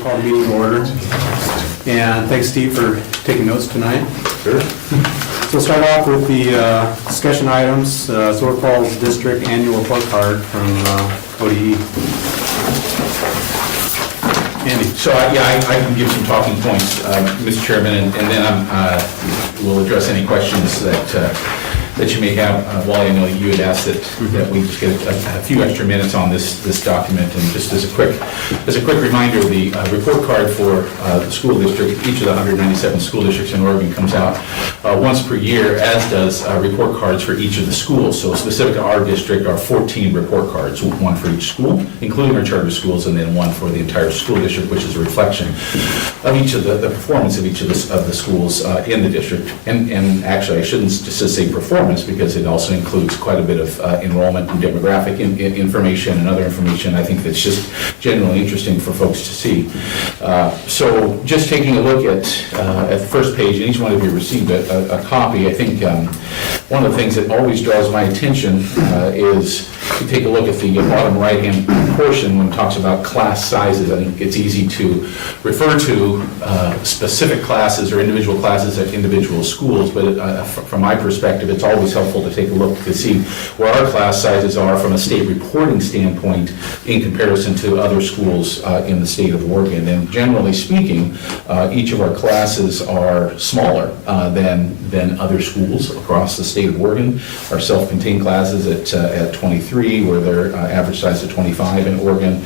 call the meeting to order. And thanks, Steve, for taking notes tonight. Sure. So we'll start off with the discussion items. Sword Falls District Annual Report Card from ODE. Andy. So I can give some talking points, Mr. Chairman, and then we'll address any questions that you may have. Wally, I know you had asked that we just get a few extra minutes on this document, and just as a quick reminder, the report card for the school district, each of the 197 school districts in Oregon comes out once per year, as does report cards for each of the schools. So specific to our district are 14 report cards, one for each school, including our charter schools, and then one for the entire school district, which is a reflection of each of the performance of each of the schools in the district. And actually, I shouldn't just say performance, because it also includes quite a bit of enrollment and demographic information and other information. I think that's just generally interesting for folks to see. So just taking a look at the first page, and each one of you received a copy. I think one of the things that always draws my attention is to take a look at the bottom right-hand portion when it talks about class sizes. I think it's easy to refer to specific classes or individual classes at individual schools, but from my perspective, it's always helpful to take a look to see where our class sizes are from a state reporting standpoint in comparison to other schools in the state of Oregon. And generally speaking, each of our classes are smaller than other schools across the state of Oregon. Our self-contained classes at 23, where their average size is 25 in Oregon.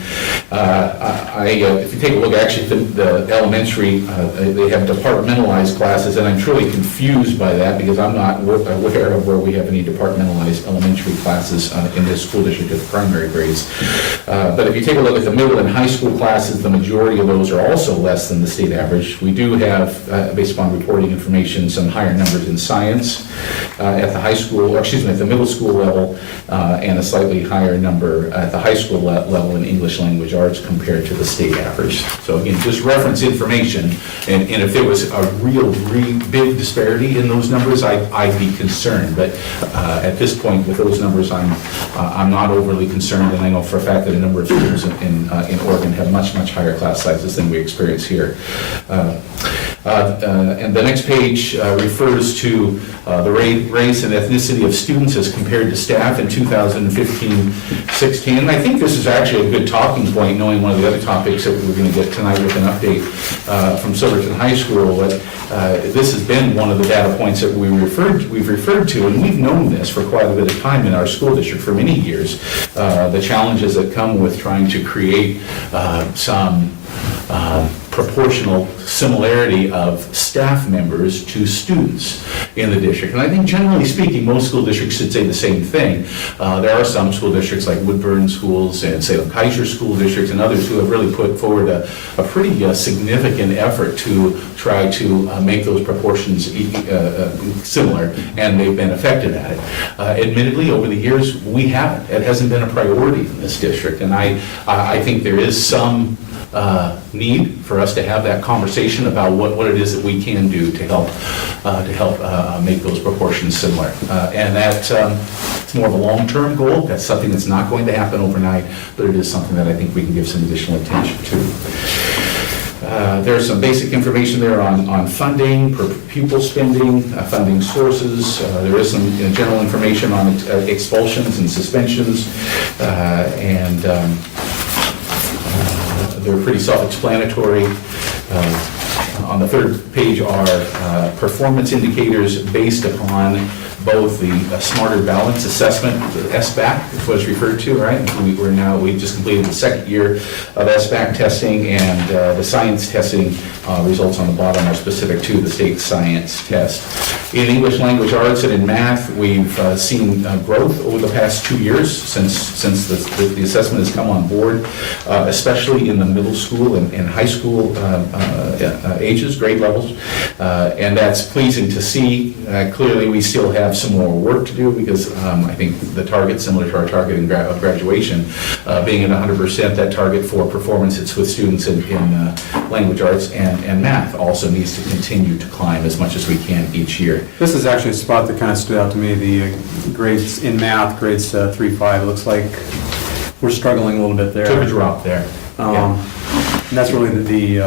If you take a look, actually, the elementary, they have departmentalized classes, and I'm truly confused by that because I'm not aware of where we have any departmentalized elementary classes in this school district at the primary grades. But if you take a look at the middle and high school classes, the majority of those are also less than the state average. We do have, based upon reporting information, some higher numbers in science at the high school, or excuse me, at the middle school level, and a slightly higher number at the high school level in English language arts compared to the state average. So again, just reference information, and if there was a real big disparity in those numbers, I'd be concerned. But at this point, with those numbers, I'm not overly concerned, and I know for a fact that a number of schools in Oregon have much higher class sizes than we experience here. And the next page refers to the race and ethnicity of students as compared to staff in 2015-16. And I think this is actually a good talking point, knowing one of the other topics that we're going to get tonight with an update from Silverton High School. But this has been one of the data points that we've referred to, and we've known this for quite a bit of time in our school district for many years. The challenges that come with trying to create some proportional similarity of staff members to students in the district. And I think generally speaking, most school districts should say the same thing. There are some school districts like Woodburn Schools and Salem Kaiser School Districts and others who have really put forward a pretty significant effort to try to make those proportions similar, and they've been effective at it. Admittedly, over the years, we haven't. It hasn't been a priority in this district, and I think there is some need for us to have that conversation about what it is that we can do to help make those proportions similar. And that it's more of a long-term goal. That's something that's not going to happen overnight, but it is something that I think we can give some additional attention to. There's some basic information there on funding, per pupil spending, funding sources. There is some general information on expulsions and suspensions, and they're pretty self-explanatory. On the third page are performance indicators based upon both the Smarter Balance Assessment, the SBAC, is what it's referred to, right? We've just completed the second year of SBAC testing, and the science testing results on the bottom are specific to the state science test. In English language arts and in math, we've seen growth over the past 2 years since the assessment has come on board, especially in the middle school and high school ages, grade levels, and that's pleasing to see. Clearly, we still have some more work to do because I think the target, similar to our target of graduation, being at 100%, that target for performance it's with students in language arts and math also needs to continue to climb as much as we can each year. This is actually a spot that kind of stood out to me. The grades in math, grades 3-5, looks like we're struggling a little bit there. Took a drop there. And that's really the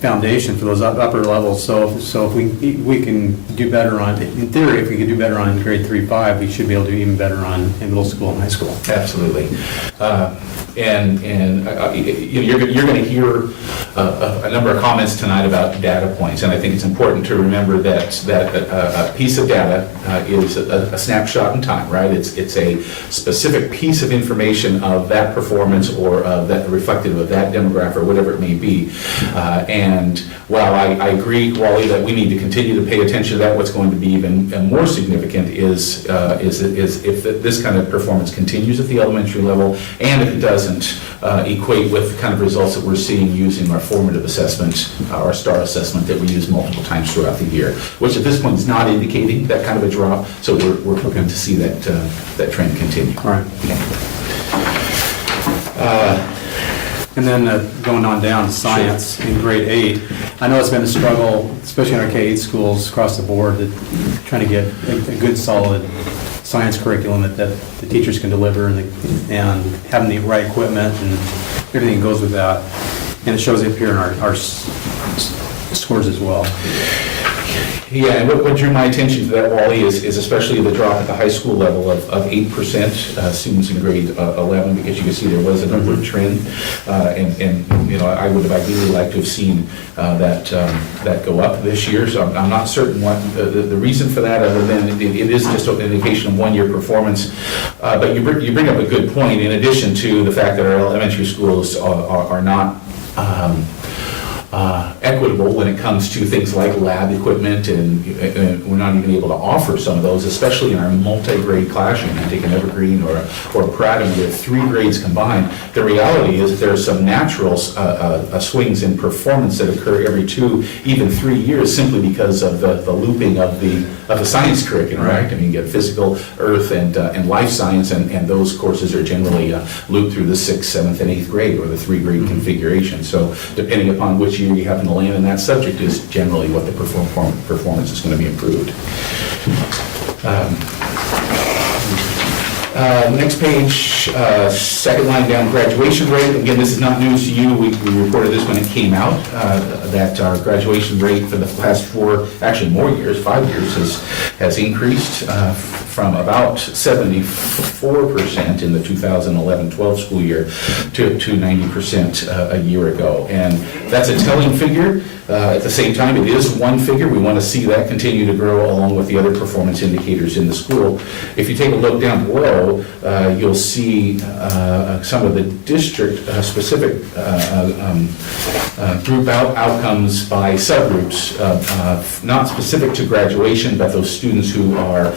foundation for those upper levels. So if we can do better on, in theory, if we can do better on grade 3, 5, we should be able to do even better on in middle school and high school. Absolutely. You're going to hear a number of comments tonight about data points, and I think it's important to remember that a piece of data is a snapshot in time, right? It's a specific piece of information of that performance or that reflective of that demographic or whatever it may be. And while I agree, Wally, that we need to continue to pay attention to that, what's going to be even more significant is if this kind of performance continues at the elementary level, and if it doesn't equate with the kind of results that we're seeing using our formative assessment, our STAR assessment that we use multiple times throughout the year, which at this point is not indicating that kind of a drop. So we're hoping to see that trend continue. All right. And then going on down, science in grade 8. I know it's been a struggle, especially in our K-8 schools across the board, trying to get a good, solid science curriculum that the teachers can deliver and having the right equipment and everything that goes with that. And it shows up here in our scores as well. Yeah, and what drew my attention to that, Wally, is especially the drop at the high school level of 8% students in grade 11, because you can see there was an upward trend. And I would have ideally liked to have seen that go up this year. So I'm not certain what the reason for that, other than it is just an indication of one-year performance. But you bring up a good point, in addition to the fact that our elementary schools are not equitable when it comes to things like lab equipment, and we're not even able to offer some of those, especially in our multi-grade classroom. You take an Evergreen or a Pratt, and we have 3 grades combined. The reality is there are some natural swings in performance that occur every 2, even 3 years, simply because of the looping of the science curriculum, right? I mean, you get physical, earth, and life science, and those courses are generally looped through the 6th, 7th, and 8th grade, or the 3-grade configuration. So depending upon which year you happen to land in that subject is generally what the performance is going to be improved. Next page, second line down, graduation rate. Again, this is not news to you. We reported this when it came out, that our graduation rate for the past 4, actually more years, 5 years, has increased from about 74% in the 2011-12 school year to 90% a year ago. And that's a telling figure. At the same time, it is one figure. We want to see that continue to grow along with the other performance indicators in the school. If you take a look down below, you'll see some of the district-specific group outcomes by subgroups, not specific to graduation, but those students who are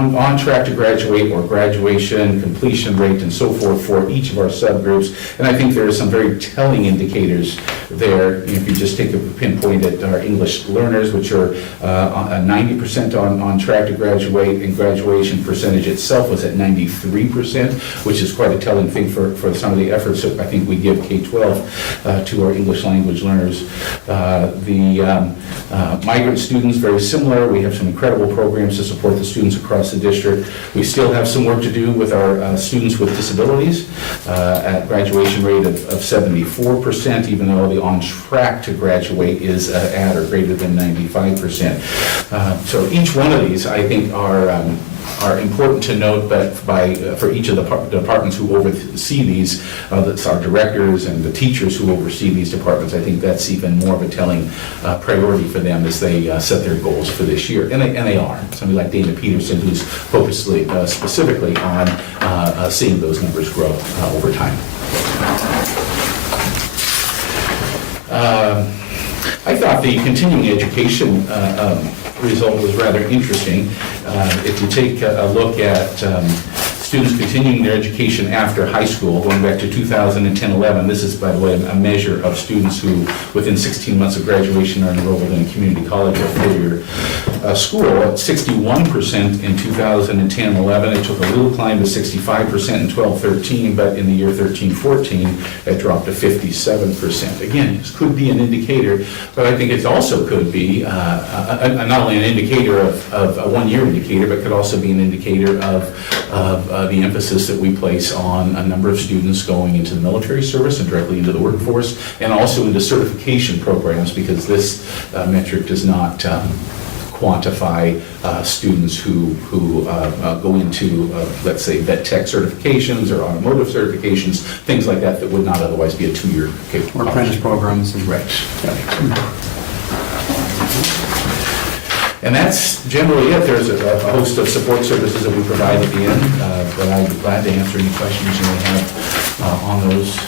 on track to graduate, or graduation, completion rate, and so forth for each of our subgroups. And I think there are some very telling indicators there. If you just take a pinpoint at our English learners, which are 90% on track to graduate, and graduation percentage itself was at 93%, which is quite a telling thing for some of the efforts that I think we give K-12 to our English language learners. The migrant students, very similar. We have some incredible programs to support the students across the district. We still have some work to do with our students with disabilities at graduation rate of 74%, even though the on track to graduate is at or greater than 95%. So each one of these, I think, are important to note, but for each of the departments who oversee these, that's our directors and the teachers who oversee these departments, I think that's even more of a telling priority for them as they set their goals for this year. And they are. Somebody like Dana Peterson, who's focused specifically on seeing those numbers grow over time. I thought the continuing education result was rather interesting. If you take a look at students continuing their education after high school, going back to 2010-11, this is, by the way, a measure of students who, within 16 months of graduation, are enrolled in a community college or four-year school at 61% in 2010-11. It took a little climb to 65% in 12-13, but in the year 13-14, it dropped to 57%. Again, this could be an indicator, but I think it also could be not only an indicator of a one-year indicator, but could also be an indicator of the emphasis that we place on a number of students going into the military service and directly into the workforce, and also into certification programs, because this metric does not quantify students who go into, let's say, vet tech certifications or automotive certifications, things like that that would not otherwise be a two-year. Or apprentice programs. Right. And that's generally it. There's a host of support services that we provide at the end, but I'd be glad to answer any questions you may have on those.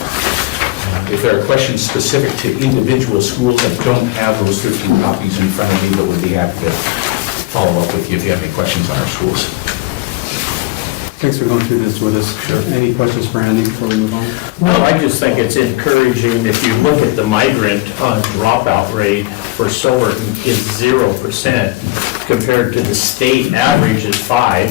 If there are questions specific to individual schools, I don't have those 13 copies in front of me, but would be happy to follow up with you if you have any questions on our schools. Thanks for going through this with us. Sure. Any questions for Andy before we move on? No, I just think it's encouraging. If you look at the migrant dropout rate for Silverton is 0% compared to the state average is 5%,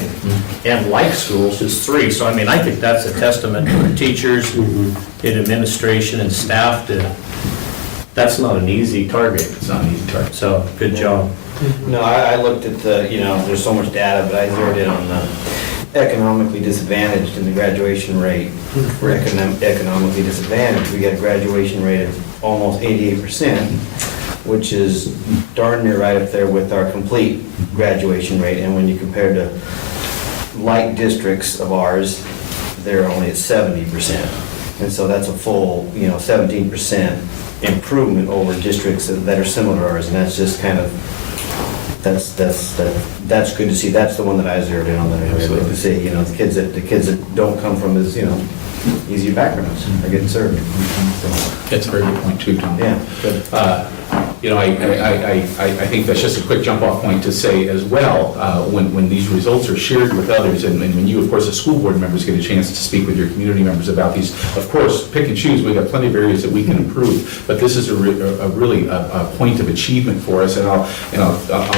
and like schools is 3%. So I mean, I think that's a testament to the teachers and administration and staff. That's not an easy target. It's not an easy target. So good job. No, I looked at the, there's so much data, but I zeroed in on the economically disadvantaged and the graduation rate. For economically disadvantaged, we got a graduation rate of almost 88%, which is darn near right up there with our complete graduation rate. And when you compare to like districts of ours, they're only at 70%. And so that's a full, 17% improvement over districts that are similar to ours. And that's just kind of, that's good to see. That's the one that I zeroed in on, that I really like to see. The kids that don't come from as easier backgrounds are getting served. So, that's a very good point too, Tom. yeah, good. I think that's just a quick jump-off point to say as well, when these results are shared with others, and when you, of course, as school board members, get a chance to speak with your community members about these, of course, pick and choose. We've got plenty of areas that we can improve, but this is really a point of achievement for us. And I'll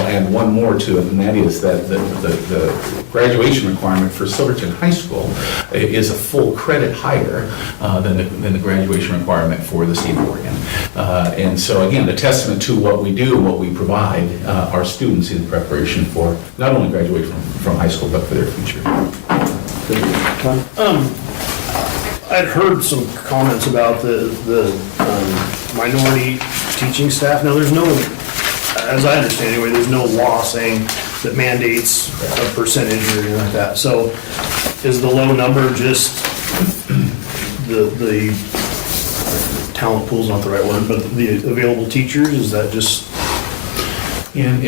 add one more to it, and that is that the graduation requirement for Silverton High School is a full credit higher than the graduation requirement for the state of Oregon. And so again, a testament to what we do, what we provide our students in preparation for not only graduation from high school, but for their future. I'd heard some comments about the minority teaching staff. Now, there's no, as I understand anyway, there's no law saying that mandates a percentage or anything like that. So is the low number just the talent pool's not the right word, but the available teachers? Is that just? And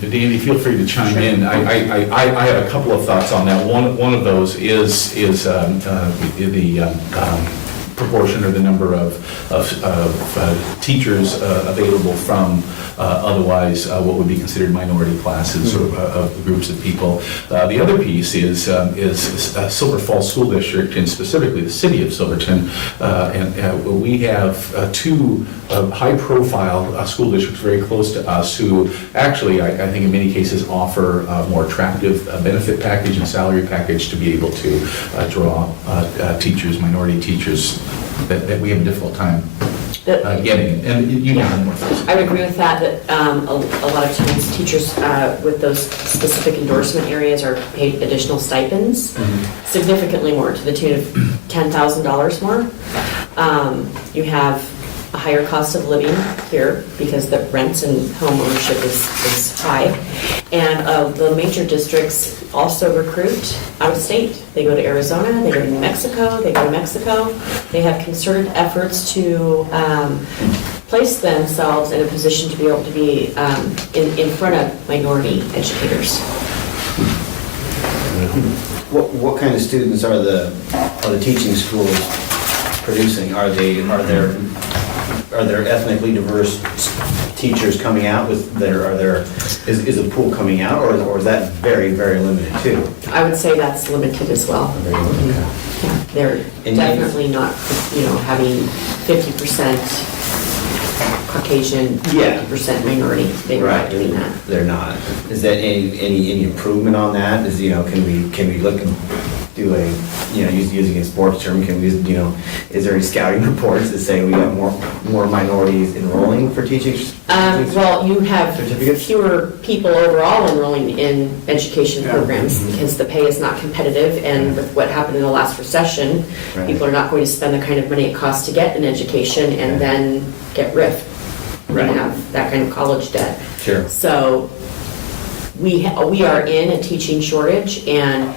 Danny, feel free to chime in. I have a couple of thoughts on that. One of those is the proportion or the number of teachers available from otherwise what would be considered minority classes or groups of people. The other piece is Silver Falls School District, and specifically the city of Silverton, and we have two high-profile school districts very close to us who actually, I think in many cases, offer a more attractive benefit package and salary package to be able to draw teachers, minority teachers, that we have a difficult time getting. And you know more. I would agree with that a lot of times teachers with those specific endorsement areas are paid additional stipends, significantly more, to the tune of $10,000 more. You have a higher cost of living here because the rents and home ownership is high. And the major districts also recruit out of state. They go to Arizona, they go to New Mexico, they go to Mexico. They have concerted efforts to place themselves in a position to be able to be in front of minority educators. What kind of students are the teaching schools producing? Are there ethnically diverse teachers coming out is the pool coming out, or is that very, very limited too? I would say that's limited as well. Very limited. Yeah, they're And definitely not, having 50% Caucasian, Yeah. 50% minority, they are not Right. doing that. They're not. Is that any improvement on that? Is, can we look and do a, using a sports term, can we, is there any scouting reports that say we got more minorities enrolling for teaching? Well, you have Certificates? fewer people overall enrolling in education Yeah. programs because the pay is not competitive, and with what happened in the last recession, Right. people are not going to spend the kind of money it costs to get an education and then get riffed Right. and have that kind of college debt. Sure. So we are in a teaching shortage, and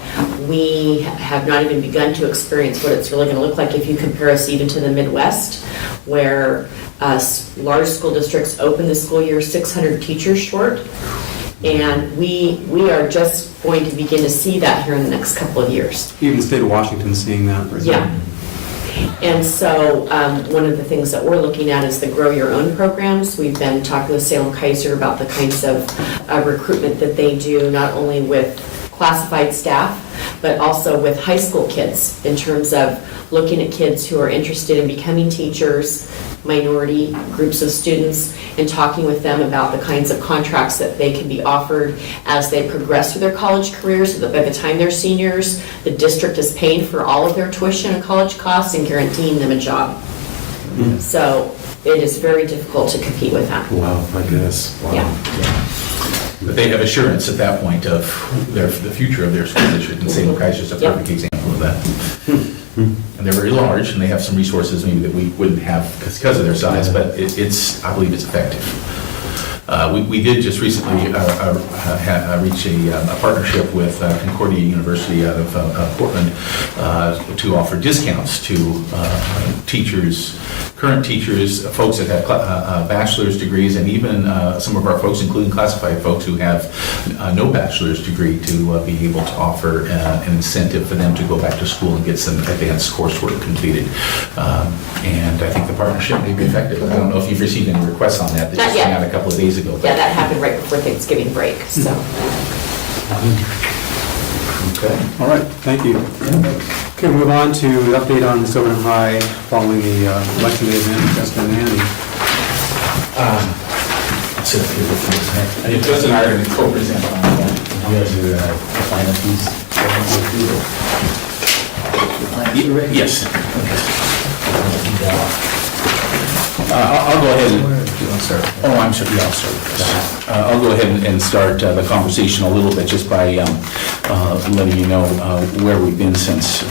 we have not even begun to experience what it's really going to look like if you compare us even to the Midwest, where large school districts open the school year 600 teachers short. And we are just going to begin to see that here in the next couple of years. Even the state of Washington seeing that. right? Yeah. And so one of the things that we're looking at is the Grow Your Own programs. We've been talking with Salem Kaiser about the kinds of recruitment that they do, not only with classified staff, but also with high school kids in terms of looking at kids who are interested in becoming teachers, minority groups of students, and talking with them about the kinds of contracts that they can be offered as they progress through their college careers, so that by the time they're seniors, the district is paying for all of their tuition and college costs and guaranteeing them a job. So it is very difficult to compete with that. Wow, my goodness. Wow. Yeah. But they have assurance at that point of the future of their school district, and Salem Kaiser is a Yep. perfect example of that. And they're very large, and they have some resources maybe that we wouldn't have because of their size, but I believe it's effective. We did just recently reach a partnership with Concordia University out of Portland to offer discounts to teachers, current teachers, folks that have bachelor's degrees, and even some of our folks, including classified folks who have no bachelor's degree, to be able to offer an incentive for them to go back to school and get some advanced coursework completed. And I think the partnership may be effective. I don't know if you've received any requests on that. That Not just yet. came out a couple of days ago. Yeah, that happened right before Thanksgiving break, so. Okay. All right, thank you. Okay, move on to the update on Silverton High following the election day event, Justin and Andy. Justin and I are going to co-present on that. You guys are final piece. Yes. I'll go ahead and... Oh, I'm sorry, yeah, I'll start with this. I'll go ahead and start the conversation a little bit just by letting you know where we've been since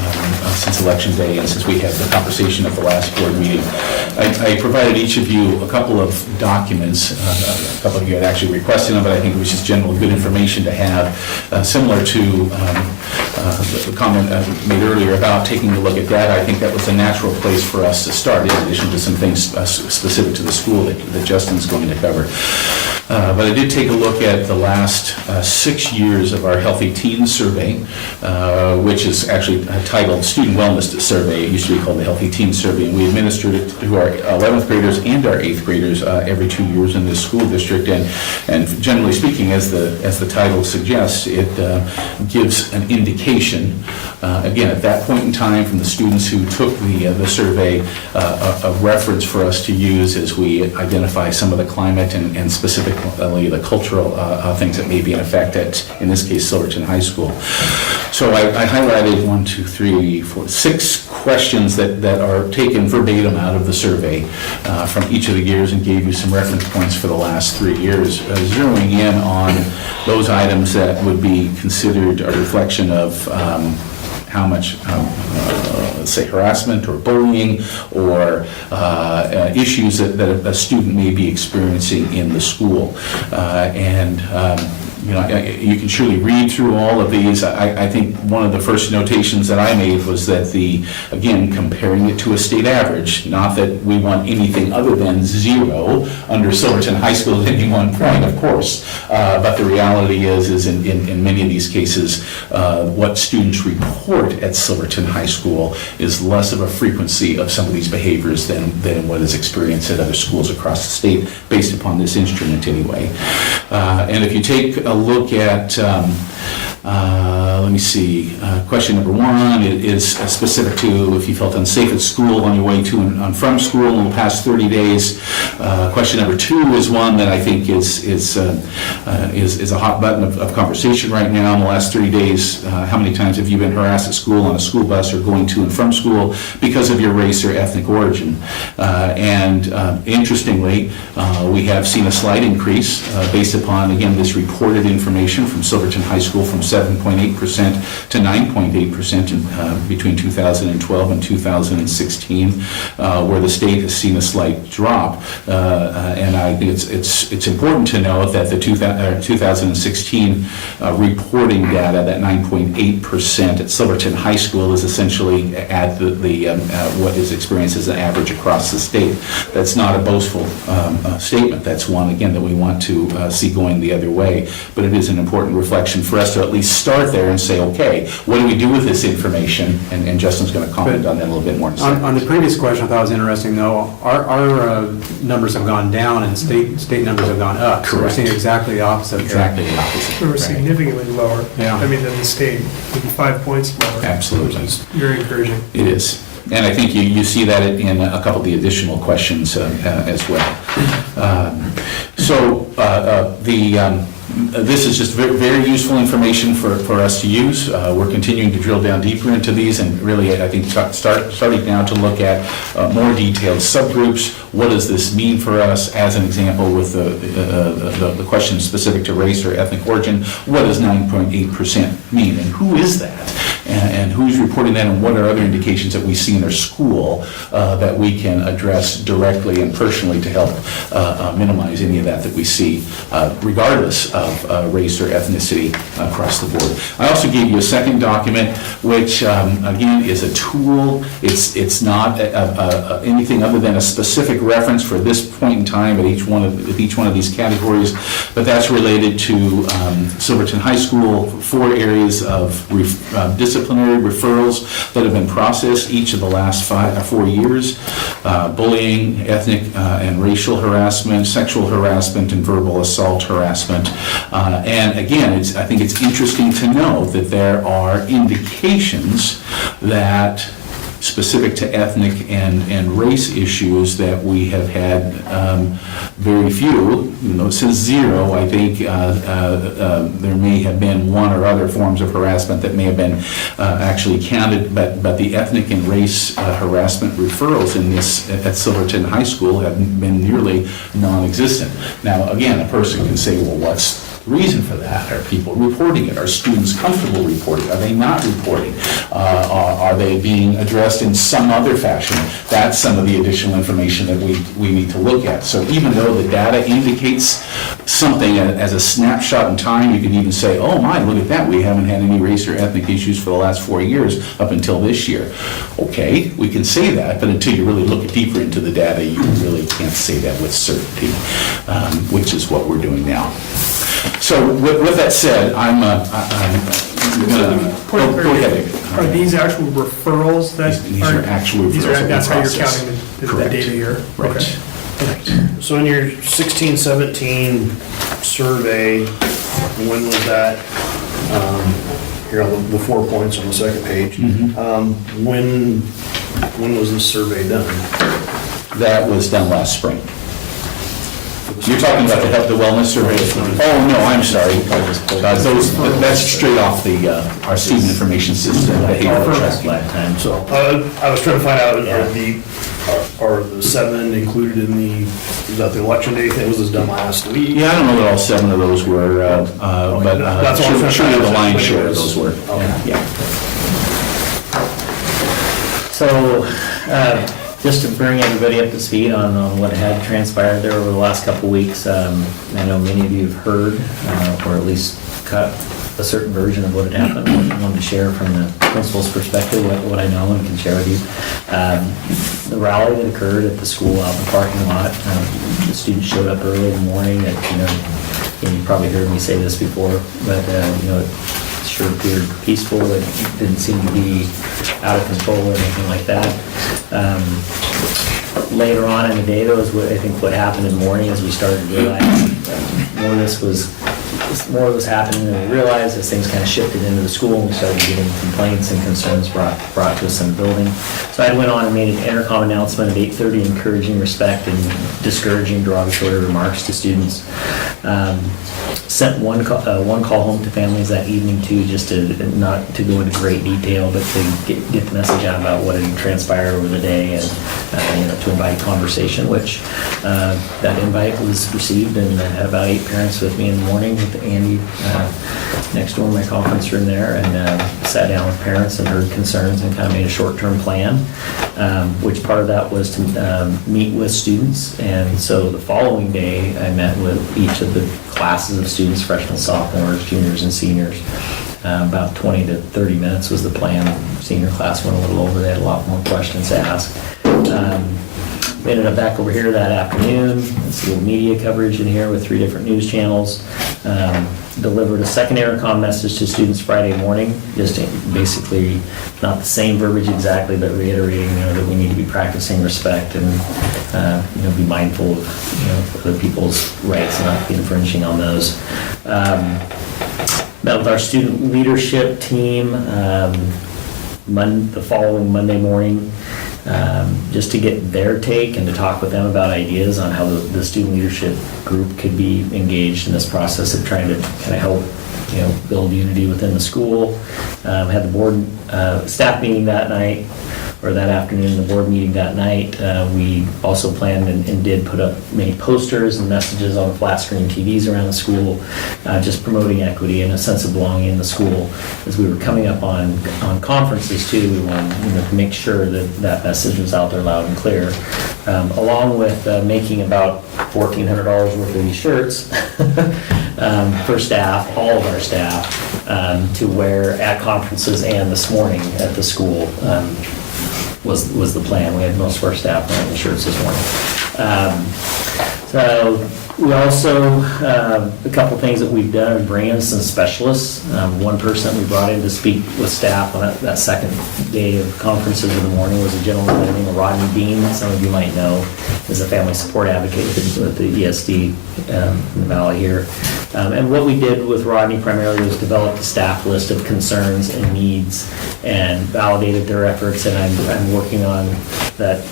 Election Day and since we had the conversation at the last board meeting. I provided each of you a couple of documents. A couple of you had actually requested them, but I think it was just general good information to have, similar to the comment made earlier about taking a look at data. I think that was a natural place for us to start, in addition to some things specific to the school that Justin's going to cover. But I did take a look at the last 6 years of our Healthy Teens Survey, which is actually titled Student Wellness Survey. It used to be called the Healthy Teens Survey, and we administered it to our 11th graders and our 8th graders every 2 years in this school district. And generally speaking, as the title suggests, it gives an indication, again, at that point in time, from the students who took the survey, a reference for us to use as we identify some of the climate and specifically the cultural things that may be in effect at, in this case, Silverton High School. So I highlighted 6 questions that are taken verbatim out of the survey from each of the years and gave you some reference points for the last 3 years, zeroing in on those items that would be considered a reflection of how much, let's say, harassment or bullying or issues that a student may be experiencing in the school. You can surely read through all of these. I think one of the first notations that I made was that again, comparing it to a state average, not that we want anything other than 0 under Silverton High School at any one point, of course. But the reality is in many of these cases, what students report at Silverton High School is less of a frequency of some of these behaviors than what is experienced at other schools across the state, based upon this instrument anyway. And if you take a look at Let me see. Question number one is specific to if you felt unsafe at school on your way to and from school in the past 30 days. Question number two is one that I think is a hot button of conversation right now. In the last 30 days, how many times have you been harassed at school on a school bus or going to and from school because of your race or ethnic origin? And interestingly, we have seen a slight increase based upon, again, this reported information from Silverton High School from 7.8% to 9.8% between 2012 and 2016, where the state has seen a slight drop. And I think it's important to note that the 2016 reporting data, that 9.8% at Silverton High School, is essentially at what is experienced as an average across the state. That's not a boastful statement. That's one, again, that we want to see going the other way. But it is an important reflection for us to at least start there and say, okay, what do we do with this information? And Justin's going to comment on that a little bit more in a second. On the previous question, I thought it was interesting, though, our numbers have gone down and state numbers have gone up. So we're Correct. seeing exactly the opposite. Exactly the opposite. They were Right. significantly lower. Yeah. I mean, than the state, maybe 5 points lower. Absolutely. Which is very encouraging. It is. And I think you see that in a couple of the additional questions as well. This is just very, very useful information for us to use. We're continuing to drill down deeper into these and really, I think, starting now to look at more detailed subgroups. What does this mean for us? As an example, with the question specific to race or ethnic origin, what does 9.8% mean? And who is that? And who's reporting that? And what are other indications that we see in their school that we can address directly and personally to help minimize any of that we see, regardless of race or ethnicity across the board. I also gave you a second document, which again is a tool. It's not anything other than a specific reference for this point in time at each one of these categories, but that's related to Silverton High School, 4 areas of disciplinary referrals that have been processed each of the last 4 years: bullying, ethnic and racial harassment, sexual harassment, and verbal assault harassment. And again, I think it's interesting to note that there are indications that specific to ethnic and race issues that we have had very few. It says 0. I think there may have been one or other forms of harassment that may have been actually counted, but the ethnic and race harassment referrals in this at Silverton High School have been nearly non-existent. Now, again, a person can say, well, what's the reason for that? Are people reporting it? Are students comfortable reporting? Are they not reporting? Are they being addressed in some other fashion? That's some of the additional information that we need to look at. So even though the data indicates something as a snapshot in time, you can even say, oh my, look at that, we haven't had any race or ethnic issues for the last 4 years up until this year. Okay, we can say that, but until you really look deeper into the data, you really can't say that with certainty, which is what we're doing now. So with that said, I'm going to go ahead. Are these actual referrals that? These are actual referrals that we That's how you're process. counting the Correct. data here? Right. Okay. So in your 16-17 survey, when was that? Here on the 4 points on the second page. When was this survey done? That was done last spring. You're talking about the health, the wellness survey? Oh, no, I'm sorry. That's straight off our student information system, behavioral tracking. So I was trying to find out, are the 7 included in is that the election day thing? Was this done last week? Yeah, I don't know that all 7 of those were, but That's all I'm trying to surely find the out. lion's share of those were. Okay. Yeah. So, just to bring everybody up to speed on what had transpired there over the last couple weeks, I know many of you have heard, or at least caught a certain version of what had happened. I wanted to share from the principal's perspective what I know and can share with you. The rally that occurred at the school out in the parking lot, the students showed up early in the morning. And you probably heard me say this before, but it sure appeared peaceful. It didn't seem to be out of control or anything like that. Later on in the day, though, is what I think what happened in the morning as we started to realize more of this was more was happening than we realized as things kind of shifted into the school and we started getting complaints and concerns brought to us in the building. So I went on and made an intercom announcement at 8:30 encouraging respect and discouraging derogatory remarks to students. Sent one call home to families that evening too, just to not to go into great detail, but to get the message out about what had transpired over the day and to invite conversation, which that invite was received, and I had about 8 parents with me in the morning with Andy next door in my conference room there, and sat down with parents and heard concerns and kind of made a short-term plan, which part of that was to meet with students. And so the following day I met with each of the classes of students, freshmen, sophomores, juniors, and seniors. About 20 to 30 minutes was the plan. Senior class went a little over. They had a lot more questions to ask. We ended up back over here that afternoon. It's a little media coverage in here with 3 different news channels. Delivered a second intercom message to students Friday morning, just basically not the same verbiage exactly, but reiterating that we need to be practicing respect and be mindful of other people's rights and not be infringing on those. Met with our student leadership team the following Monday morning, just to get their take and to talk with them about ideas on how the student leadership group could be engaged in this process of trying to kind of help build unity within the school. Had the board staff meeting that night, or that afternoon, the board meeting that night. We also planned and did put up many posters and messages on flat screen TVs around the school, just promoting equity and a sense of belonging in the school. As we were coming up on conferences too, we wanted to make sure that message was out there loud and clear, along with making about $1,400 worth of these shirts for staff, all of our staff, to wear at conferences and this morning at the school. Was the plan. We had most of our staff wearing the shirts this morning. So we also, a couple things that we've done, bring in some specialists. One person that we brought in to speak with staff on that second day of conferences in the morning was a gentleman by the name of Rodney Bean. Some of you might know is a family support advocate with the ESD in the valley here. And what we did with Rodney primarily was develop a staff list of concerns and needs and validated their efforts, and I'm working on that,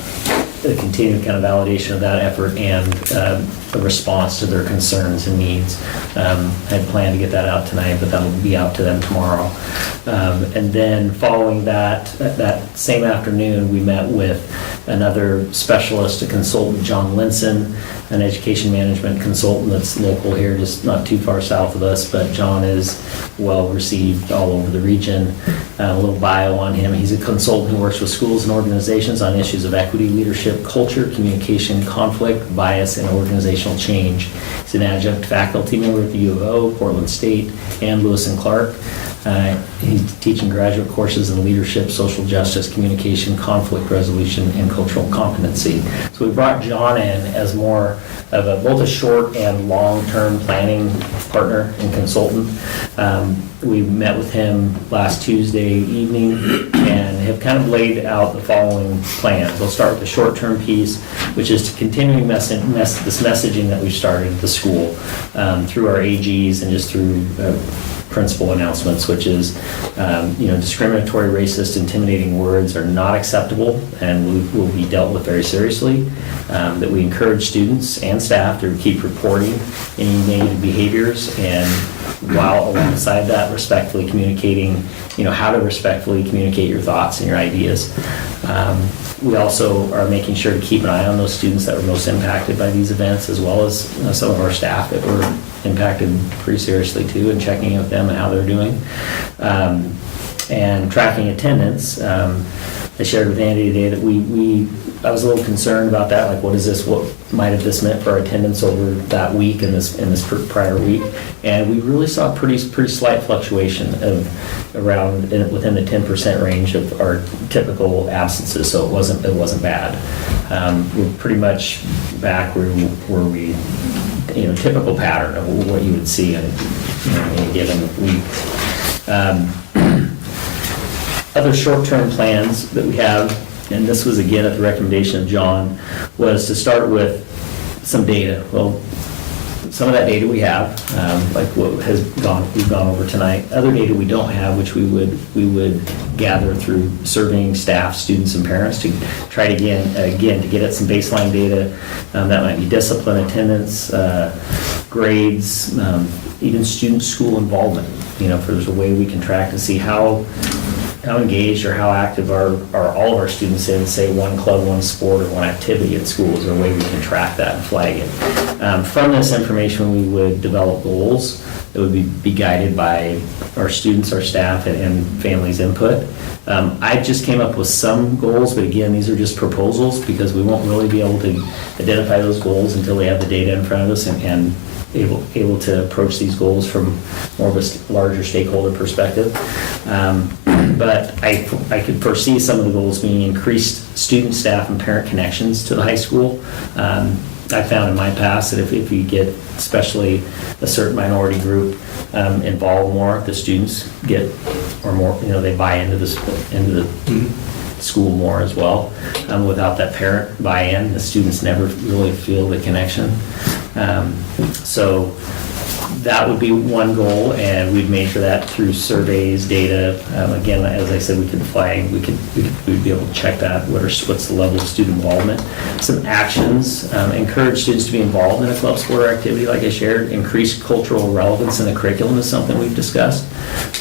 the continued kind of validation of that effort and a response to their concerns and needs. I had planned to get that out tonight, but that'll be out to them tomorrow. And then following that same afternoon, we met with another specialist, a consultant, John Linson, an education management consultant that's local here, just not too far south of us, but John is well received all over the region. A little bio on him. He's a consultant who works with schools and organizations on issues of equity, leadership, culture, communication, conflict, bias, and organizational change. He's an adjunct faculty member at the U of O, Portland State, and Lewis and Clark. He's teaching graduate courses in leadership, social justice, communication, conflict resolution, and cultural competency. So we brought John in as more of both a short and long-term planning partner and consultant. We met with him last Tuesday evening and have kind of laid out the following plans. We'll start with the short-term piece, which is to continuing this messaging that we've started at the school through our AGs and just through principal announcements, which is, discriminatory, racist, intimidating words are not acceptable and will be dealt with very seriously. That we encourage students and staff to keep reporting any negative behaviors, and while alongside that, respectfully communicating, how to respectfully communicate your thoughts and your ideas. We also are making sure to keep an eye on those students that were most impacted by these events, as well as some of our staff that were impacted pretty seriously too, and checking in with them and how they're doing. And tracking attendance. I shared with Andy today that I was a little concerned about that, like what might have this meant for our attendance over that week and this prior week, and we really saw a pretty slight fluctuation of around within the 10% range of our typical absences, so it wasn't bad. We're pretty much back where we typical pattern of what you would see in a given week. Other short-term plans that we have, and this was again at the recommendation of John, was to start with some data. Well, some of that data we have, like what we've gone over tonight. Other data we don't have, which we would gather through surveying staff, students, and parents to try to again to get at some baseline data. That might be discipline, attendance, grades, even student school involvement. If there's a way we can track to see how engaged or how active are all of our students in, say, one club, one sport, or one activity at school. Is there a way we can track that and flag it? From this information, we would develop goals that would be guided by our students, our staff, and families' input. I just came up with some goals, but again, these are just proposals because we won't really be able to identify those goals until we have the data in front of us and able to approach these goals from more of a larger stakeholder perspective. But I could foresee some of the goals being increased student, staff, and parent connections to the high school. I found in my past that if you get especially a certain minority group involved more, the students get, or more, they buy into the school more as well. Without that parent buy-in, the students never really feel the connection. So that would be one goal, and we'd measure that through surveys, data. Again, as I said, we could flag, we'd be able to check that. What's the level of student involvement? Some actions, encourage students to be involved in a club, sport, or activity, like I shared. Increase cultural relevance in the curriculum is something we've discussed.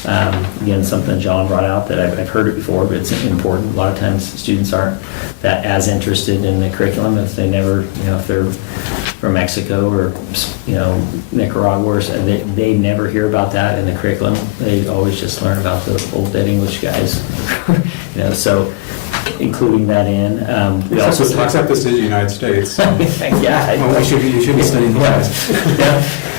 Again, something John brought out that I've heard it before, but it's important. A lot of times students aren't that as interested in the curriculum if they never, if they're from Mexico or, Nicaragua, or they never hear about that in the curriculum. They always just learn about the old dead English guys, so including that in. We also Except this is the United States. Yeah. Well, you should be studying the guys.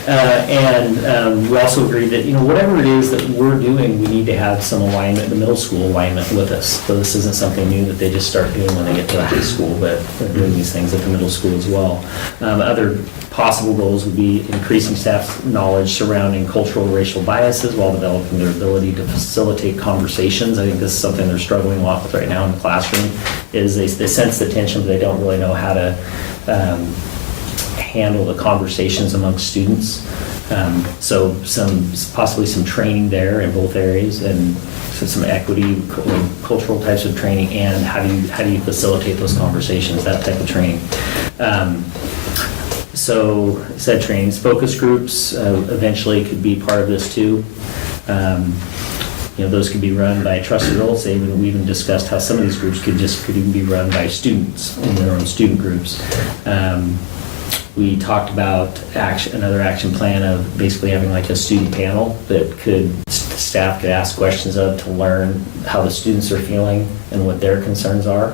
And we also agreed that, whatever it is that we're doing, we need to have some alignment, the middle school alignment with us. So this isn't something new that they just start doing when they get to the high school, but they're doing these things at the middle school as well. Other possible goals would be increasing staff's knowledge surrounding cultural and racial biases while developing their ability to facilitate conversations. I think this is something they're struggling a lot with right now in the classroom, is they sense the tension, but they don't really know how to handle the conversations amongst students. So possibly some training there in both areas, and so some equity, cultural types of training, and how do you facilitate those conversations, that type of training. So said trainings, focus groups eventually could be part of this too. Those could be run by trusted adults. We even discussed how some of these groups could even be run by students in their own student groups. We talked about another action plan of basically having like a student panel that staff could ask questions of to learn how the students are feeling and what their concerns are.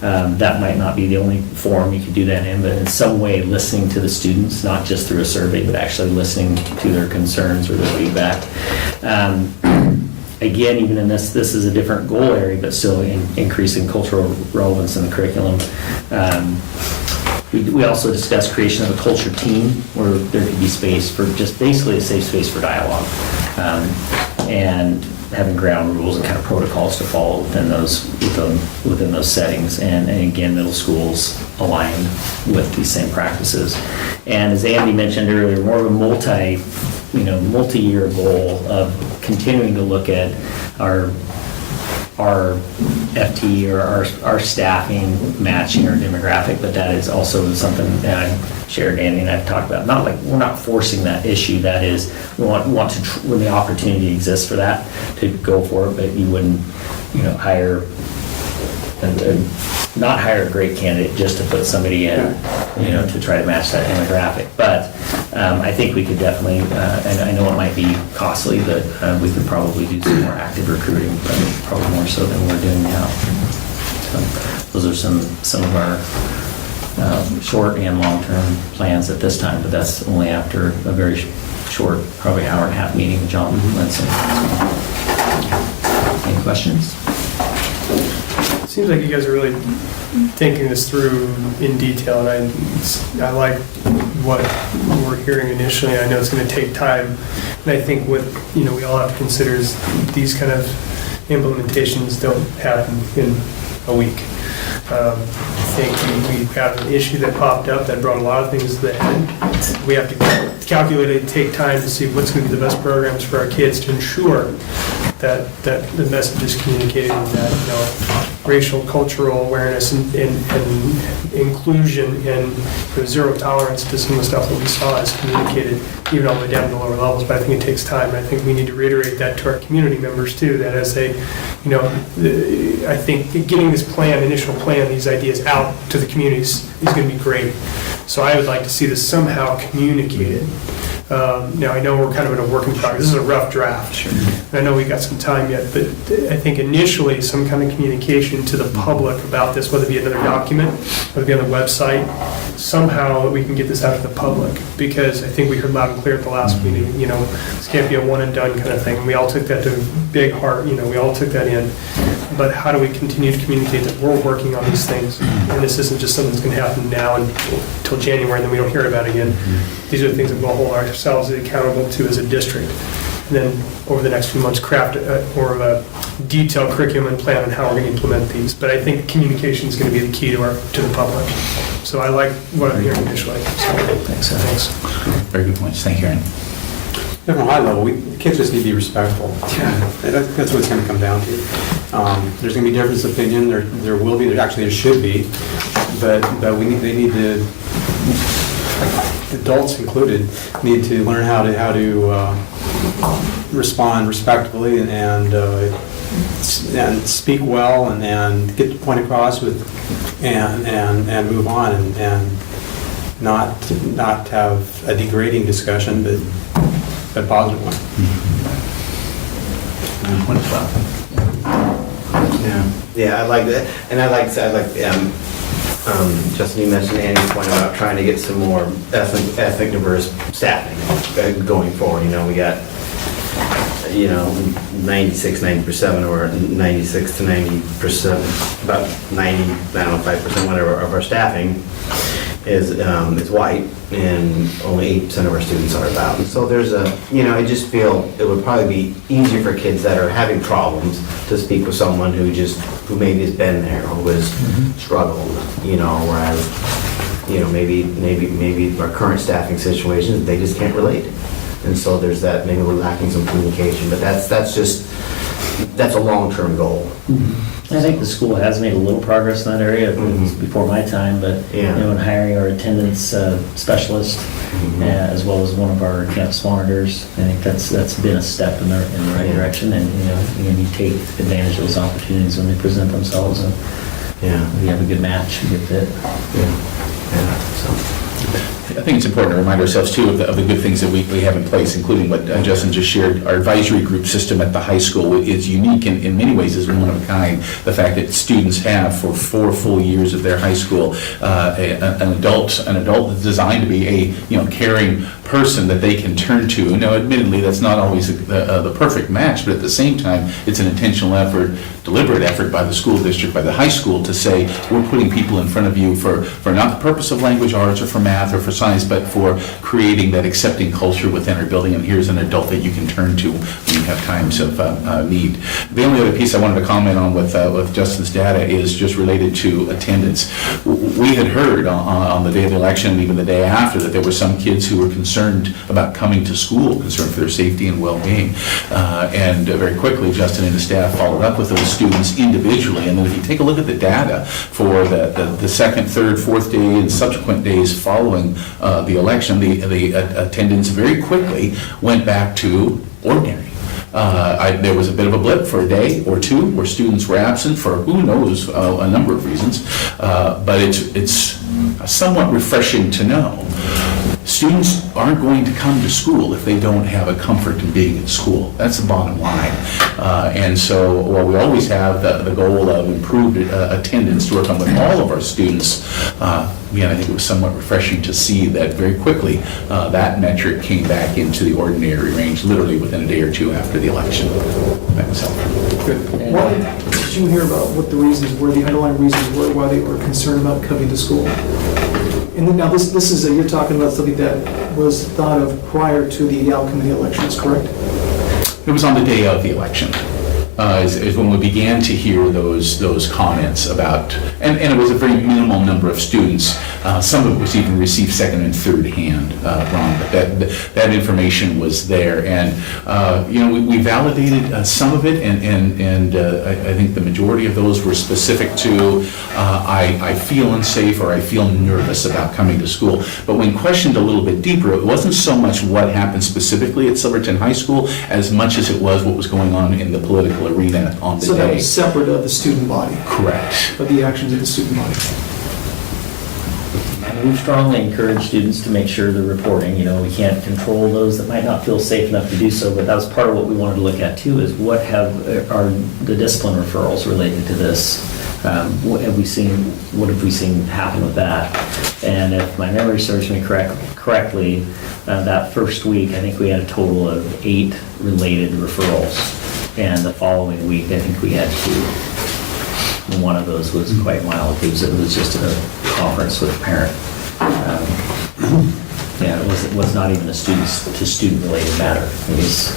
That might not be the only forum you could do that in, but in some way listening to the students, not just through a survey, but actually listening to their concerns or their feedback. Again, even in this is a different goal area, but still increasing cultural relevance in the curriculum. We also discussed creation of a culture team where there could be space for just basically a safe space for dialogue, and having ground rules and kind of protocols to follow within those settings. And again, middle schools aligned with these same practices. And as Andy mentioned earlier, more of a multi-year goal of continuing to look at our FT or our staffing matching our demographic, but that is also something that I shared, Andy and I've talked about. Not like we're not forcing that issue. That is, we want to when the opportunity exists for that, to go for it. But you wouldn't, not hire a great candidate just to put somebody in, to try to match that demographic. But I think we could definitely, and I know it might be costly, but we could probably do some more active recruiting, probably more so than we're doing now. So those are some of our short and long-term plans at this time, but that's only after a very short, probably hour-and-a-half meeting with John Linson. Any questions? Seems like you guys are really thinking this through in detail, and I like what we're hearing initially. I know it's going to take time, and I think what we all have to consider is these kind of implementations don't happen in a week. I think we have an issue that popped up that brought a lot of things to the head. We have to calculate and take time to see what's going to be the best programs for our kids to ensure that the message is communicated, and that, you know, racial, cultural awareness and inclusion and zero tolerance to some of the stuff that we saw is communicated even all the way down to the lower levels. But I think it takes time, and I think we need to reiterate that to our community members too, that as they, you know, I think getting this plan, initial plan, these ideas out to the communities is going to be great. So I would like to see this somehow communicated. Now, I know we're kind of in a work in progress. This is a rough draft. Sure. I know we got some time yet, but I think initially some kind of communication to the public about this, whether it be another document, whether it be on the website, somehow we can get this out to the public. Because I think we heard loud and clear at the last meeting, you know, this can't be a one and done kind of thing. And we all took that to big heart, you know, we all took that in. But how do we continue to communicate that we're working on these things? And this isn't just something that's going to happen now until January, and then we don't hear about it again. These are the things that we'll hold ourselves accountable to as a district. And then over the next few months, craft more of a detailed curriculum and plan on how we're going to implement these. But I think communication is going to be the key to the public. So I like what I'm hearing initially. So, thanks. Very good points. Thank you, Aaron. From a high level, kids just need to be respectful. That's what it's going to come down to. There's going to be difference of opinion. There will be. There should be. But they need to, adults included, need to learn how to respond respectfully and speak well and get the point across and move on and not have a degrading discussion, but a positive one. Yeah, I like that, and I like Justin, you mentioned Andy's point about trying to get some more ethnic diverse staffing going forward. You know, we got, you know, 90% or 96 to 90%, about 90, I don't know, 5%, whatever, of our staffing is white, and only 8% of our students are about. And so there's a, you know, I just feel it would probably be easier for kids that are having problems to speak with someone who maybe has been there, who has struggled, you know, whereas, you know, maybe our current staffing situation, they just can't relate. And so there's that, maybe we're lacking some communication, but that's a long-term goal. I think the school has made a little progress in that area. It was before my time, but you know, in hiring our attendance specialist, as well as one of our campus monitors, I think that's been a step in the right direction. And you take advantage of those opportunities when they present themselves, and we have a good match, a good fit. So. I think it's important to remind ourselves, too, of the good things that we have in place, including what Justin just shared. Our advisory group system at the high school is unique in many ways, is one of a kind. The fact that students have, for 4 full years of their high school, an adult that's designed to be a caring person that they can turn to. Now, admittedly, that's not always the perfect match, but at the same time, it's an intentional effort, deliberate effort by the school district, by the high school, to say, we're putting people in front of you for not the purpose of language arts or for math or for science, but for creating that accepting culture within our building. And here's an adult that you can turn to when you have times of need. The only other piece I wanted to comment on with Justin's data is just related to attendance. We had heard on the day of the election, and even the day after, that there were some kids who were concerned about coming to school, concerned for their safety and well-being. And very quickly, Justin and his staff followed up with those students individually. And then if you take a look at the data for the second, third, fourth day and subsequent days following the election, the attendance very quickly went back to ordinary. There was a bit of a blip for a day or two where students were absent for who knows a number of reasons, but it's somewhat refreshing to know. Students aren't going to come to school if they don't have a comfort in being in school. That's the bottom line. And so while we always have the goal of improved attendance to work on with all of our students, again, I think it was somewhat refreshing to see that very quickly that metric came back into the ordinary range, literally within a day or two after the election. That was helpful. Good. Why did you hear about what the reasons were, the underlying reasons were, why they were concerned about coming to school? And then now this is, you're talking about something that was thought of prior to the outcome of the elections, correct? It was on the day of the election. is when we began to hear those comments about, and it was a very minimal number of students. Some of it was even received second and third hand, Ron, but that information was there. And, we validated some of it, and I think the majority of those were specific to, I feel unsafe or I feel nervous about coming to school. But when questioned a little bit deeper, it wasn't so much what happened specifically at Silverton High School as much as it was what was going on in the political arena on the So that day. was separate of the student body, Correct. of the actions of the student body. And we strongly encourage students to make sure they're reporting. We can't control those that might not feel safe enough to do so, but that was part of what we wanted to look at too, is what are the discipline referrals related to this? What have we seen happen with that? And if my memory serves me correctly, that first week, I think we had a total of 8 related referrals. And the following week, I think we had 2. And one of those was quite mild. It was just a conference with a parent. It was not even a student-to-student related matter. It was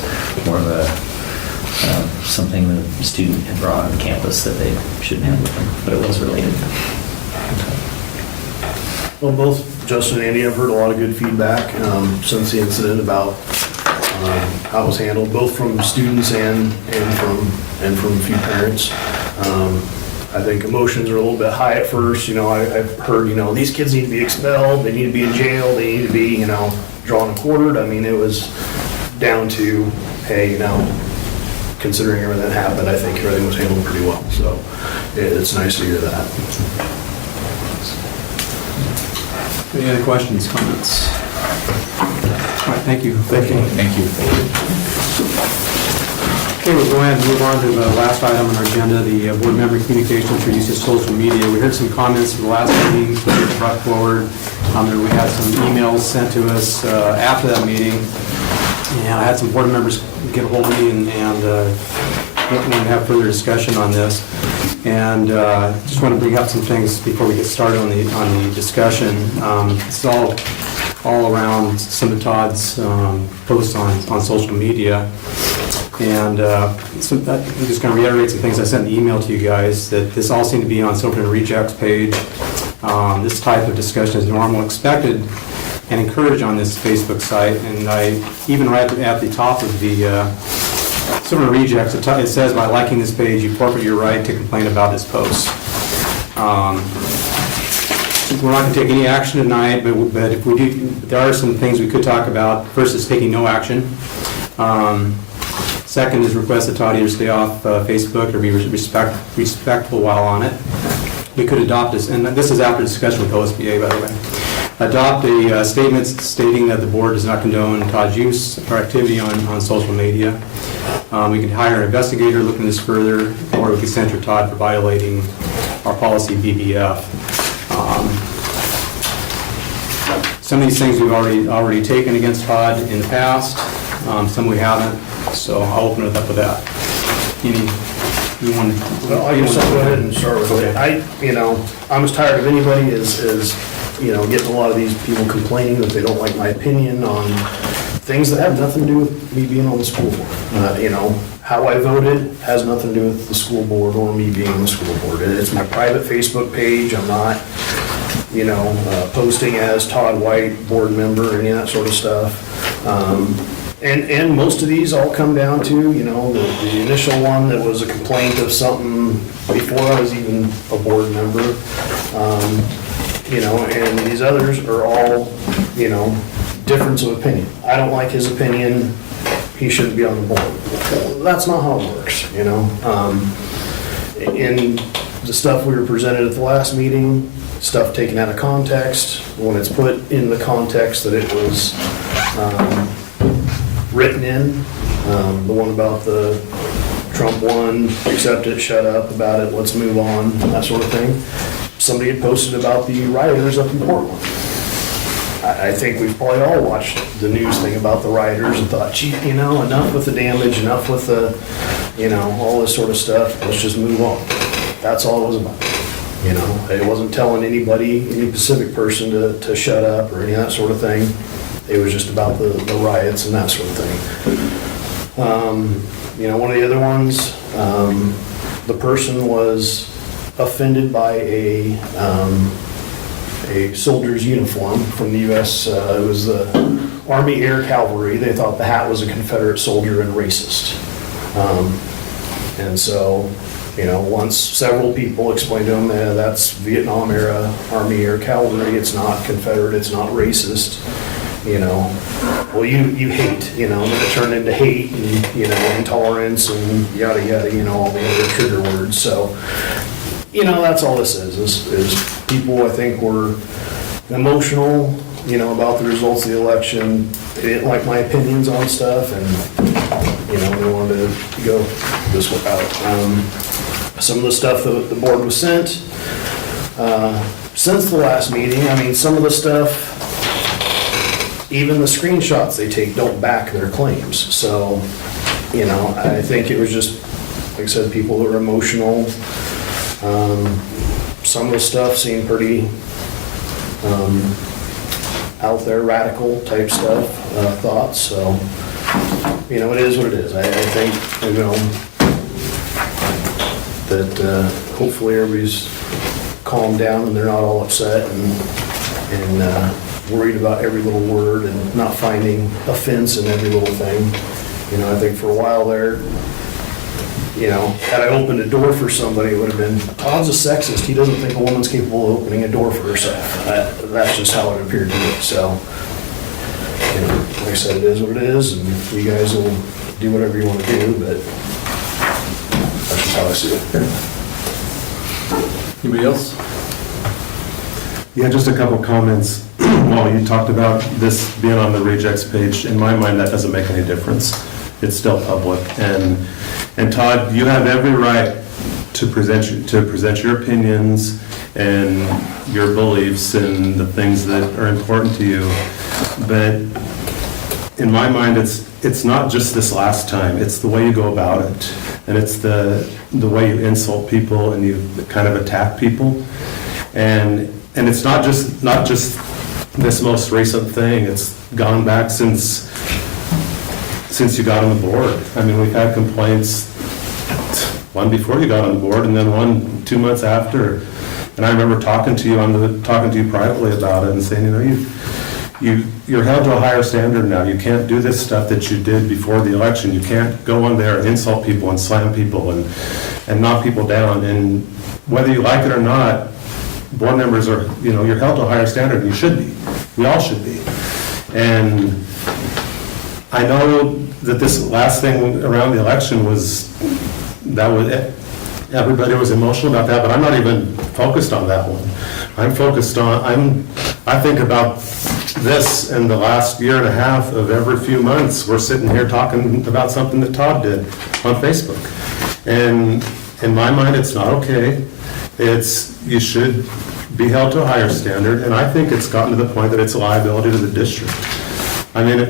more of a something the student had brought on campus that they shouldn't have with them, but it was related. Well, both Justin and Andy, I've heard a lot of good feedback since the incident about how it was handled, both from students and from a few parents. I think emotions are a little bit high at first. I've heard, these kids need to be expelled, they need to be in jail, they need to be, drawn and quartered. I mean, it was down to, hey, considering everything that happened, I think everything was handled pretty well. So it's nice to hear that. Any other questions, comments? All right, thank you. Thank you. Okay, we'll go ahead and move on to the last item on our agenda, the board member communications for use of social media. We heard some comments from the last meeting, so we brought forward. We had some emails sent to us after that meeting, and I had some board members get a hold of me and have further discussion on this. And just want to bring up some things before we get started on the discussion. It's all around some of Todd's posts on social media. And I'm just going to reiterate some things I sent in the email to you guys, that this all seemed to be on Silverton Rejects page. This type of discussion is normal, expected, and encouraged on this Facebook site. And I even right at the top of the Silverton Rejects, it says, by liking this page, you forfeit your right to complain about this post. We're not going to take any action tonight, but if we do, there are some things we could talk about. First is taking no action. Second is request that Todd either stay off Facebook or be respectful while on it. We could adopt this, and this is after discussion with OSBA, by the way. Adopt a statement stating that the board does not condone Todd's use or activity on social media. We could hire an investigator looking this further, or we could censure Todd for violating our policy BBF. Some of these things we've already taken against Todd in the past, some we haven't, so I'll open it up with that. Well, I guess I'll go ahead and start with it. I'm as tired of anybody as getting a lot of these people complaining that they don't like my opinion on things that have nothing to do with me being on the school board. How I voted has nothing to do with the school board or me being on the school board. It's my private Facebook page. I'm not, posting as Todd White, board member, any of that sort of stuff. And most of these all come down to, the initial one that was a complaint of something before I was even a board member. And these others are all, difference of opinion. I don't like his opinion, he shouldn't be on the board. Well, that's not how it works, In the stuff we were presented at the last meeting, stuff taken out of context, when it's put in the context that it was written in, the one about the Trump one, accept it, shut up about it, let's move on, that sort of thing. Somebody had posted about the rioters up in Portland. I think we've probably all watched the news thing about the rioters and thought, gee, enough with the damage, enough with the, all this sort of stuff, let's just move on. That's all it was about. It wasn't telling anybody, any specific person to shut up or any of that sort of thing. It was just about the riots and that sort of thing. You know, one of the other ones, the person was offended by a soldier's uniform from the U.S. It was the Army Air Cavalry. They thought the hat was a Confederate soldier and racist. And so, you know, once several people explained to him, that's Vietnam era Army Air Cavalry, it's not Confederate, it's not racist, you know. Well, you hate, you know, and then it turned into hate and, you know, intolerance and yada yada, you know, all the other trigger words. So, you know, that's all this is people, I think, were emotional, you know, about the results of the election. They didn't like my opinions on stuff, and, you know, they wanted to go this route. Some of the stuff that the board was sent, since the last meeting, I mean, some of the stuff, even the screenshots they take don't back their claims. So, you know, I think it was just, like I said, people that were emotional. Some of the stuff seemed pretty out there, radical type stuff, thoughts. So, you know, it is what it is. I think, you know, that hopefully everybody's calmed down and they're not all upset and worried about every little word and not finding offense in every little thing. You know, I think for a while there, you know, had I opened a door for somebody, it would have been, Todd's a sexist. He doesn't think a woman's capable of opening a door for herself. That's just how it appeared to me. So, you know, like I said, it is what it is, and you guys will do whatever you want to do, but that's just how I see it. Anybody else? Yeah, just a couple comments. Well, you talked about this being on the rejects page. In my mind, that doesn't make any difference. It's still public. And Todd, you have every right to present your opinions and your beliefs and the things that are important to you. But in my mind, it's not just this last time. It's the way you go about it. And it's the way you insult people and you kind of attack people. And it's not just this most recent thing. It's gone back since you got on the board. I mean, we've had complaints, one before you got on the board and then one 2 months after. And I remember talking to you privately about it and saying, you know, you're held to a higher standard now. You can't do this stuff that you did before the election. You can't go on there and insult people and slam people and knock people down. And whether you like it or not, board members are, you know, you're held to a higher standard, and you should be. We all should be. And I know that this last thing around the election everybody was emotional about that, but I'm not even focused on that one. I think about this in the last year and a half of every few months, we're sitting here talking about something that Todd did on Facebook. And in my mind, it's not okay. You should be held to a higher standard, and I think it's gotten to the point that it's a liability to the district. I mean,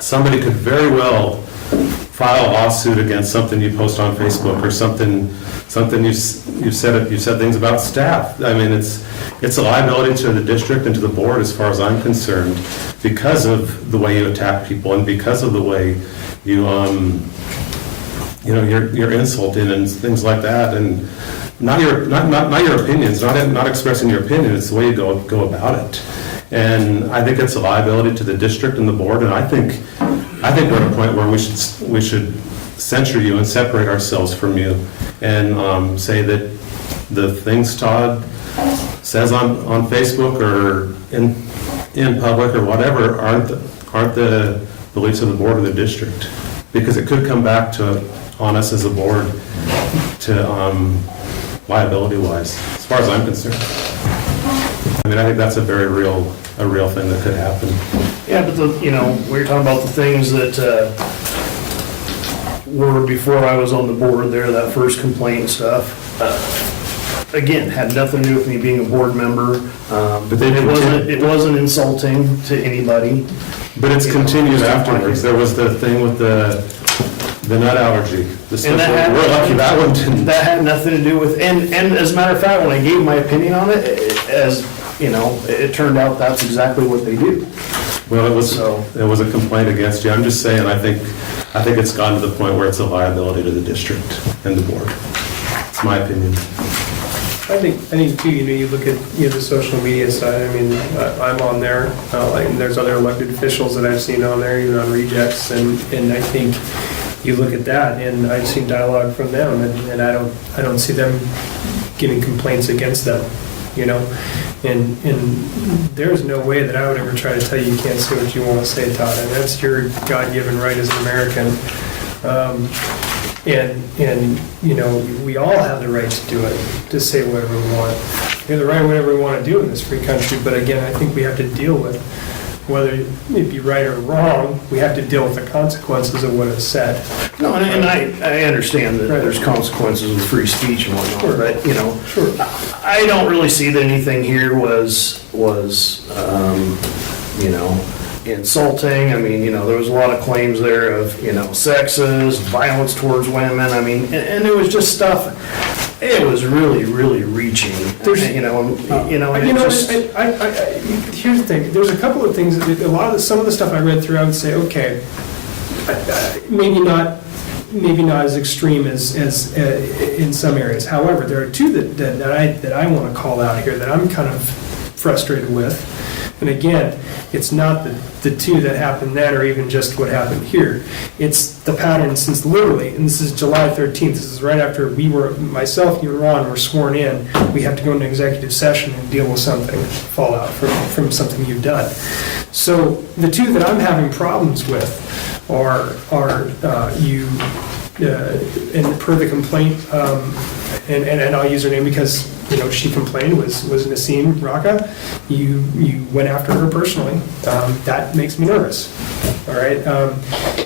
somebody could very well file a lawsuit against something you post on Facebook or something you've said things about staff. I mean, it's a liability to the district and to the board as far as I'm concerned because of the way you attack people and because of the way you're insulted and things like that. And not your opinions, not expressing your opinion, it's the way you go about it. And I think it's a liability to the district and the board, and I think we're at a point where we should censure you and separate ourselves from you and say that the things Todd says on Facebook or in public or whatever aren't the beliefs of the board or the district, because it could come back on us as a board to liability-wise, as far as I'm concerned. I mean, I think that's a very real thing that could happen. Yeah, but we were talking about the things that were before I was on the board there, that first complaint and stuff. Again, had nothing to do with me being a board member. But it wasn't insulting to anybody. But it's continued afterwards. There was the thing with the nut allergy. We're lucky that one didn't. That had nothing to do with, and as a matter of fact, when I gave my opinion on it, as you know, it turned out that's exactly what they do. Well, So- it was a complaint against you. I'm just saying, I think it's gotten to the point where it's a liability to the district and the board. It's my opinion. I think too, you look at, the social media side, I mean, I'm on there, and there's other elected officials that I've seen on there, even on rejects, and I think you look at that, and I've seen dialogue from them, and I don't see them getting complaints against them, and there's no way that I would ever try to tell you can't say what you want to say, Todd, and that's your God-given right as an American. And we all have the right to do it, to say whatever we want. We have the right whatever we want to do in this free country, but again, I think we have to deal with, whether it be right or wrong, we have to deal with the consequences of what is said. No, and I understand that there's consequences with free speech and whatnot, Sure. but, Sure. I don't really see that anything here was insulting. I mean, there was a lot of claims there of, sexist, violence towards women. I mean, and it was just stuff, it was really, really reaching. There's- and it just. Here's the thing, there's a couple of things, some of the stuff I read through, I would say, okay, maybe not as extreme as in some areas. However, there are two that I want to call out here that I'm kind of frustrated with. And again, it's not the two that happened then or even just what happened here. It's the pattern since literally, and this is July 13th, this is right after myself, you and Ron were sworn in, we have to go into executive session and deal with something, fallout from something you've done. So the two that I'm having problems with are and per the complaint, and I'll use her name because she complained, was Naseem Raqqa. You went after her personally. That makes me nervous. All right.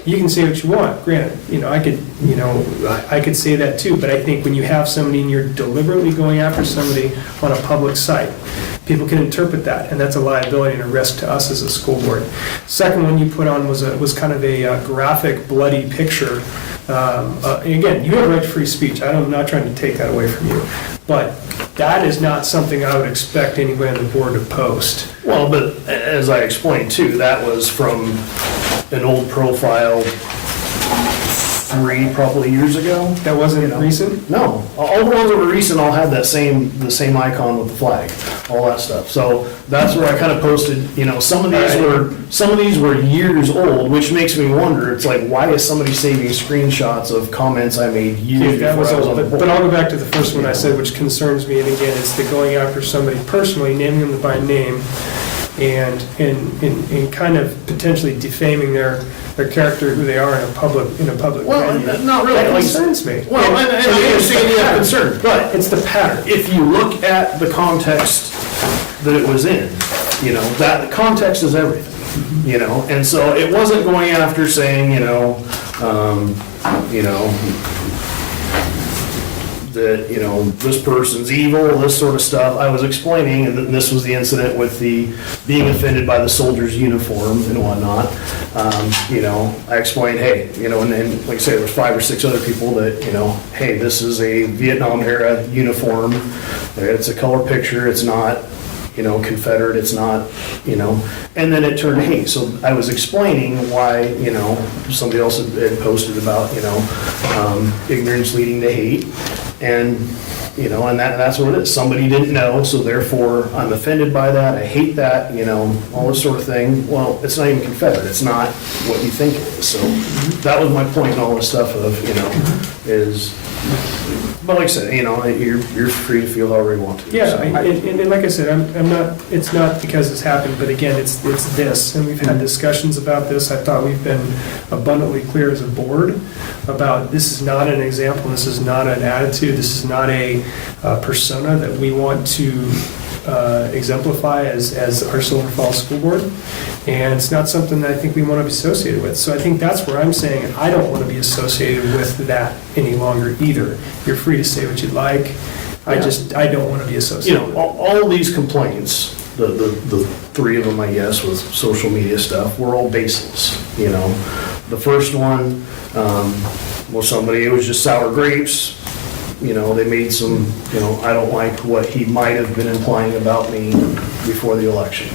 You can say what you want. Granted, I could say that too. But I think when you have somebody and you're deliberately going after somebody on a public site, people can interpret that, and that's a liability and a risk to us as a school board. Second one you put on was kind of a graphic, bloody picture. Again, you have right to free speech. I'm not trying to take that away from you. But that is not something I would expect anyone on the board to post. Well, but as I explained too, that was from an old profile 3 probably years ago. That wasn't recent? No, all the ones that were recent all had the same icon with the flag, all that stuff. So that's where I kind of posted, some of these were years old, which makes me wonder, it's like, why is somebody saving screenshots of comments I made years That before was I was on old, the but board? I'll go back to the first one I said, which concerns me, and again, it's the going after somebody personally, naming them by name, and kind of potentially defaming their character, who they are in a public Well, venue. not really. That Like, concerns me. well, and I understand you have concern, but It's the pattern. if you look at the context that it was in, that context is everything, and so it wasn't going after saying, that, this person's evil, this sort of stuff. I was explaining, and this was the incident with the being offended by the soldier's uniform and whatnot. I explained, hey, and then, like I say, there was 5 or 6 other people that, hey, this is a Vietnam era uniform. It's a color picture. It's not, Confederate. It's not, and then it turned hate. So I was explaining why, somebody else had posted about, ignorance leading to hate. And, and that's what it is. Somebody didn't know, so therefore I'm offended by that. I hate that, all this sort of thing. Well, it's not even Confederate. It's not what you think it is. So that was my point and all this stuff of, is, but like I said, you're free to feel however you want to. Yeah, So and like I said, I'm not, it's not because it's happened, but again, it's this, and we've had discussions about this. I thought we've been abundantly clear as a board about this is not an example, this is not an attitude, this is not a persona that we want to exemplify as our Silver Falls School Board, and it's not something that I think we want to be associated with. So I think that's where I'm saying I don't want to be associated with that any longer either. You're free to say what you'd like. I don't want to be associated with it. all of these complaints, the 3 of them, I guess, with social media stuff, were all baseless. The first one, it was just sour grapes. they made some, I don't like what he might have been implying about me before the election.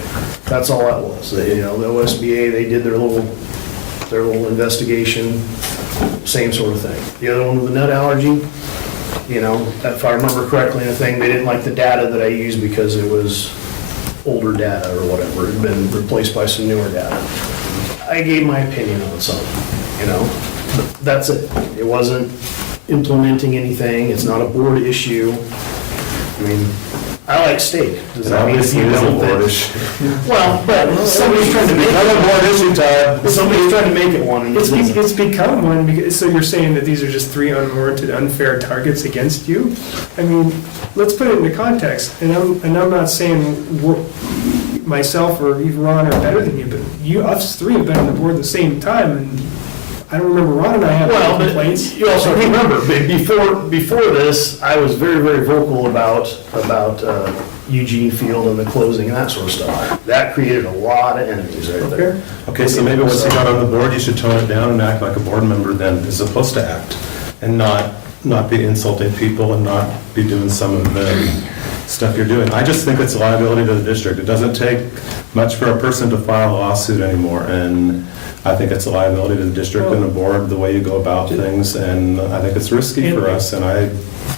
That's all that was. The OSBA, they did their little investigation, same sort of thing. The other one with the nut allergy, if I remember correctly in the thing, they didn't like the data that I used because it was older data or whatever. It had been replaced by some newer data. I gave my opinion on something, That's it. It wasn't implementing anything. It's not a board issue. I mean, I like steak. Does that mean Obviously, you it is a don't? board issue. Well, but somebody's trying to make Not a it, board issue, Todd. somebody's trying to make it one. And It's become one, so you're saying that these are just 3 unwarranted, unfair targets against you? I mean, let's put it into context, and I'm not saying myself or even Ron are better than you, but us 3 have been on the board at the same time, and I don't remember Ron and I having Well, any but complaints. you also remember, before this, I was very, very vocal about Eugene Field and the closing and that sort of stuff. That created a lot of enemies right there. Okay, so maybe once you got on the board, you should tone it down and act like a board member then is supposed to act, and not be insulting people and not be doing some of the stuff you're doing. I just think it's a liability to the district. It doesn't take much for a person to file a lawsuit anymore, and I think it's a liability to the district and the board, the way you go about things, and I think it's risky for us, and I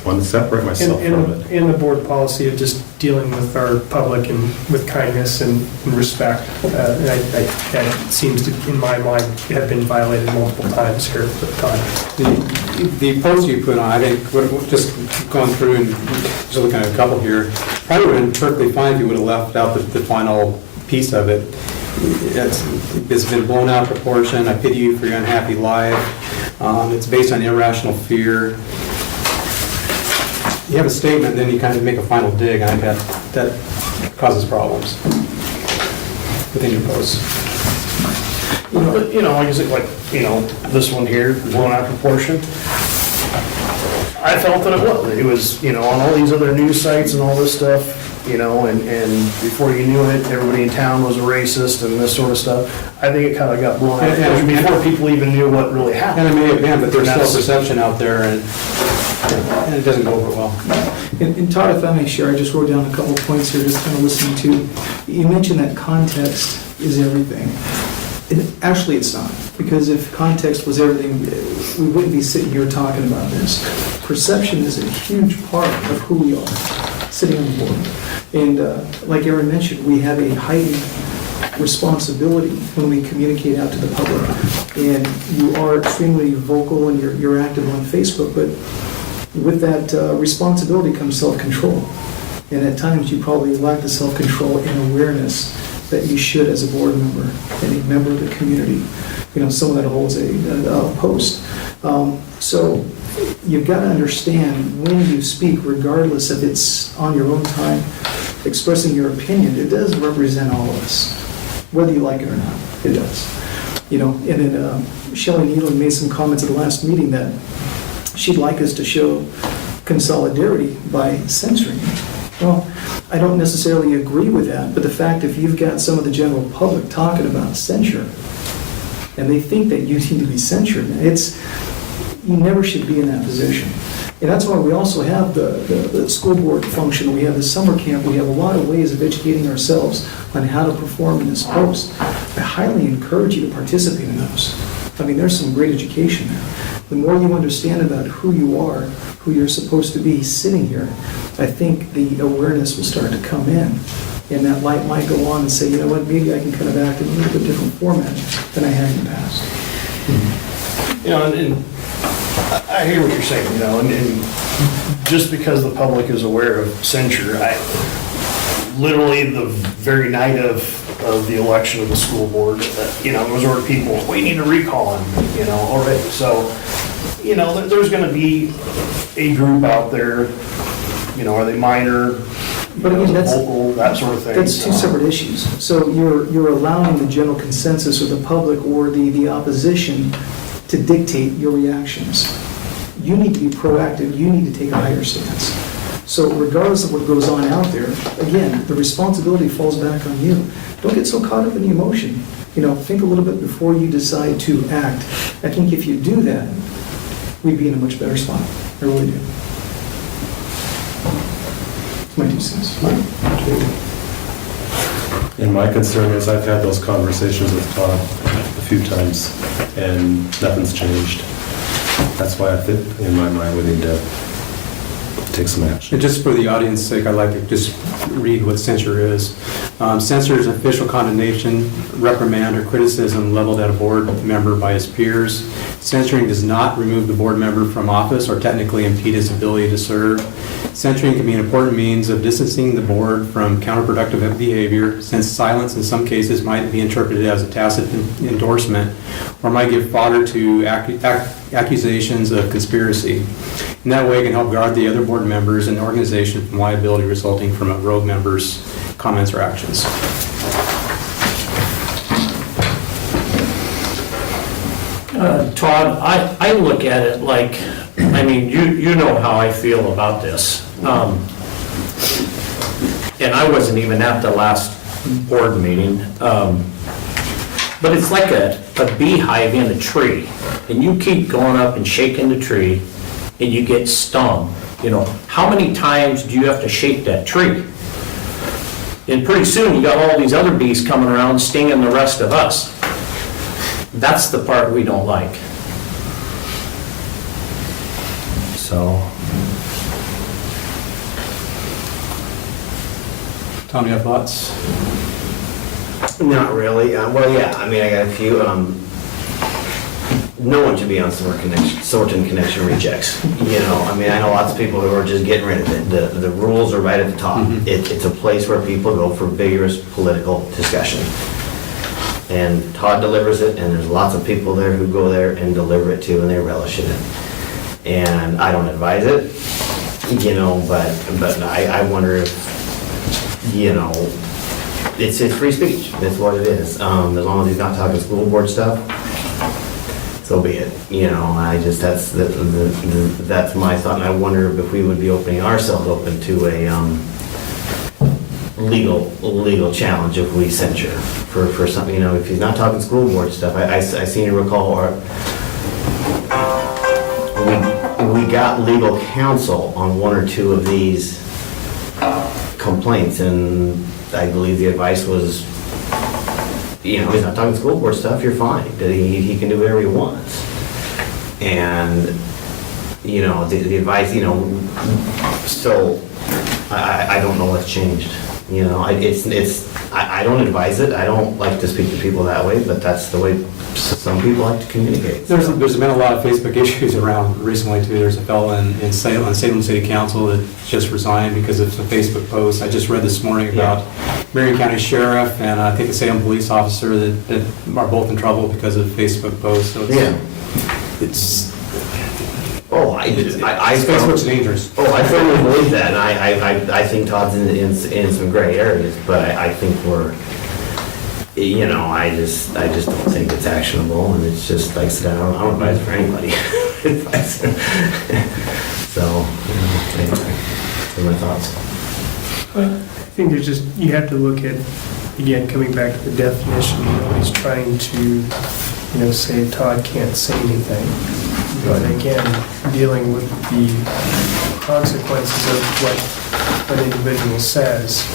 want to separate myself from it. In the board policy of just dealing with our public and with kindness and respect, and that seems to, in my mind, have been violated multiple times here at the time. The post you put on, I think, just going through and just looking at a couple here, probably would have been perfectly fine if you would have left out the final piece of it. It's been blown out of proportion. I pity you for your unhappy life. It's based on irrational fear. You have a statement, then you kind of make a final dig. I think that causes problems within your posts. But, like I said, this one here, blown out of proportion. I felt that it was. It was, on all these other news sites and all this stuff, and before you knew it, everybody in town was a racist and this sort of stuff. I think it kind of got blown out of proportion before people even knew what really happened. And it may have been, but there's still perception out there, and it doesn't go over well. And Todd, if I may share, I just wrote down a couple of points here, just kind of listening to. You mentioned that context is everything. And actually, it's not, because if context was everything, we wouldn't be sitting here talking about this. Perception is a huge part of who we are, sitting on the board. And like Aaron mentioned, we have a heightened responsibility when we communicate out to the public. And you are extremely vocal and you're active on Facebook, but with that responsibility comes self-control. And at times you probably lack the self-control and awareness that you should as a board member and a member of the community, someone that holds a post. So you've got to understand when you speak, regardless if it's on your own time, expressing your opinion, it does represent all of us, whether you like it or not, it does. And then Shelley Needham made some comments at the last meeting that she'd like us to show consolidarity by censoring it. Well, I don't necessarily agree with that, but the fact if you've got some of the general public talking about censure, and they think that you need to be censured, you never should be in that position. And that's why we also have the school board function, we have the summer camp, we have a lot of ways of educating ourselves on how to perform in this post. I highly encourage you to participate in those. I mean, there's some great education there. The more you understand about who you are, who you're supposed to be sitting here, I think the awareness will start to come in. And that light might go on and say, you know what, maybe I can kind of act in a little bit different format than I had in the past. And I hear what you're saying, and just because the public is aware of censure, literally the very night of the election of the school board, there was already people, we need to recall him, already. So, there's going to be a group out there, are they minor, But again, that's, vocal, that sort of thing. that's two separate issues. So you're allowing the general consensus or the public or the opposition to dictate your reactions. You need to be proactive, you need to take a higher stance. So regardless of what goes on out there, again, the responsibility falls back on you. Don't get so caught up in the emotion. Think a little bit before you decide to act. I think if you do that, we'd be in a much better spot. I really do. My 2 cents. And my concern is I've had those conversations with Todd a few times, and nothing's changed. That's why I think, in my mind, we need to take some action. And just for the audience's sake, I'd like to just read what censure is. Censure is official condemnation, reprimand, or criticism leveled at a board member by his peers. Censuring does not remove the board member from office or technically impede his ability to serve. Censuring can be an important means of distancing the board from counterproductive behavior, since silence in some cases might be interpreted as a tacit endorsement or might give fodder to accusations of conspiracy. In that way, it can help guard the other board members and the organization from liability resulting from a rogue member's comments or actions. Todd, I look at it like, I mean, you know how I feel about this. And I wasn't even at the last board meeting. But it's like a beehive in a tree. And you keep going up and shaking the tree and you get stung. You know, how many times do you have to shake that tree? And pretty soon you got all these other bees coming around stinging the rest of us. That's the part we don't like. So. Tom, you have thoughts? Not really. Well, yeah, I mean, I got a few. No one should be on sorting connection rejects. You know, I mean, I know lots of people who are just getting rid of it. The rules are right at the top. It's a place where people go for vigorous political discussion. And Todd delivers it, and there's lots of people there who go there and deliver it too, and they relish in it. And I don't advise it, you know, but I wonder if, you know, it's free speech. That's what it is. As long as he's not talking school board stuff, so be it. You know, that's my thought. And I wonder if we would be opening ourselves open to a legal challenge if we censure for something. You know, if he's not talking school board stuff. I seem to recall we got legal counsel on one or two of these complaints, and I believe the advice was, you know, he's not talking school board stuff, you're fine. He can do whatever he wants. And, you know, the advice, you know, so I don't know what's changed. You know, I don't advise it. I don't like to speak to people that way, but that's the way some people like to communicate. There's been a lot of Facebook issues around recently too. There's a fellow in Salem City Council that just resigned because of a Facebook post. I just read this morning about Marion County Sheriff and I think a Salem police officer that are both in trouble because of Facebook posts. So it's Facebook's dangerous. Oh, I firmly believe that, and I think Todd's in some gray areas, but I think we're, you know, I just don't think it's actionable, and it's just, like I said, I don't advise for anybody. So, anyway, those are my thoughts. I think there's just, you have to look at, again, coming back to the definition, you know, he's trying to, you know, say Todd can't say anything. But again, dealing with the consequences of what an individual says,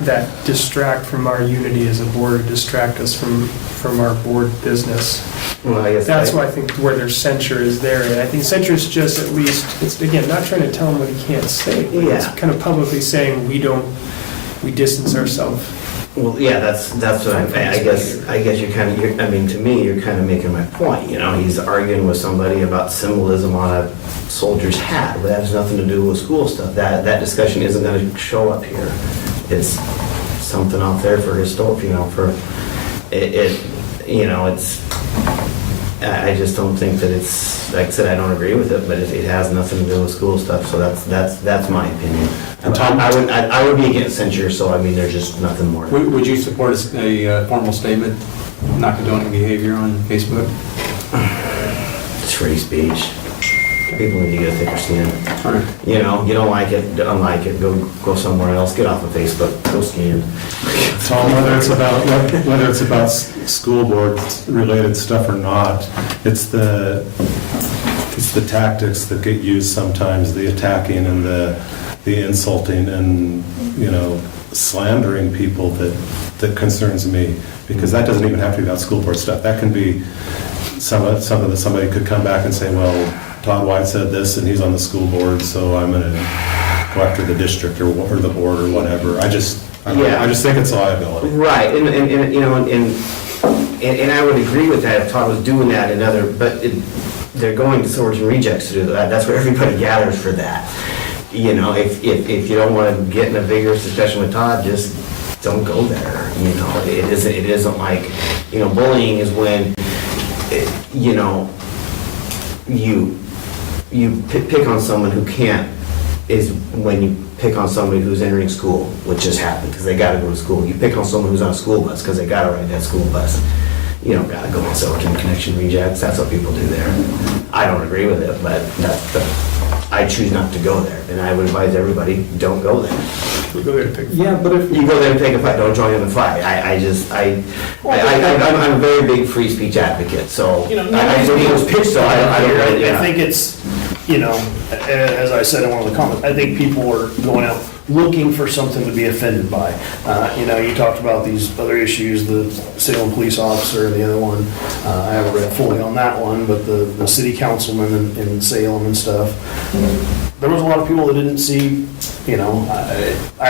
that distract from our unity as a board, distract us from our board business. Well, I guess That's why I think where there's censure is there. And I think censure is just at least, it's again, not trying to tell him what he can't say. But it's kind of publicly saying we distance ourselves. Well, yeah, that's what I guess you're I mean, to me, you're kind of making my point. You know, he's arguing with somebody about symbolism on a soldier's hat, but that has nothing to do with school stuff. That discussion isn't going to show up here. It's something out there for historic, you know, for it. You know, it's. I just don't think that it's, like I said, I don't agree with it, but it has nothing to do with school stuff, so that's my opinion. And Tom, I would be against censure, so I mean, there's just nothing more. Would you support a formal statement not condoning behavior on Facebook? It's free speech. People need to get a thicker skin. All right. You know, you don't like it, unlike it, go somewhere else, get off of Facebook, go scan. Tom, whether it's about school board related stuff or not, it's the tactics that get used sometimes, the attacking and the the insulting and, slandering people that concerns me, because that doesn't even have to be about school board stuff. That can be something that somebody could come back and say, well, Todd White said this and he's on the school board, so I'm going to go after the district or the board or whatever. I just think it's a liability. Right, and I would agree with that if Todd was doing that they're going to Swords and Rejects to do that. That's where everybody gathers for that. If you don't want to get in a vigorous discussion with Todd, just don't go there. It isn't like, bullying is when, you pick on someone who can't, is when you pick on somebody who's entering school, which just happened because they got to go to school. You pick on someone who's on a school bus because they got to ride that school bus. You don't got to go on Silverton Connection Rejects. That's what people do there. I don't agree with it, but I choose not to go there. And I would advise everybody, don't go there. We go there to pick. Yeah, but if, You go there and take a fight, don't join in the fight. I'm a very big free speech advocate, so I think it was pitched, so I don't really, I think it's, as I said in one of the comments, I think people are going out looking for something to be offended by. You talked about these other issues, the Salem police officer and the other one. I haven't read fully on that one, but the city councilman in Salem and stuff. There was a lot of people that didn't see, I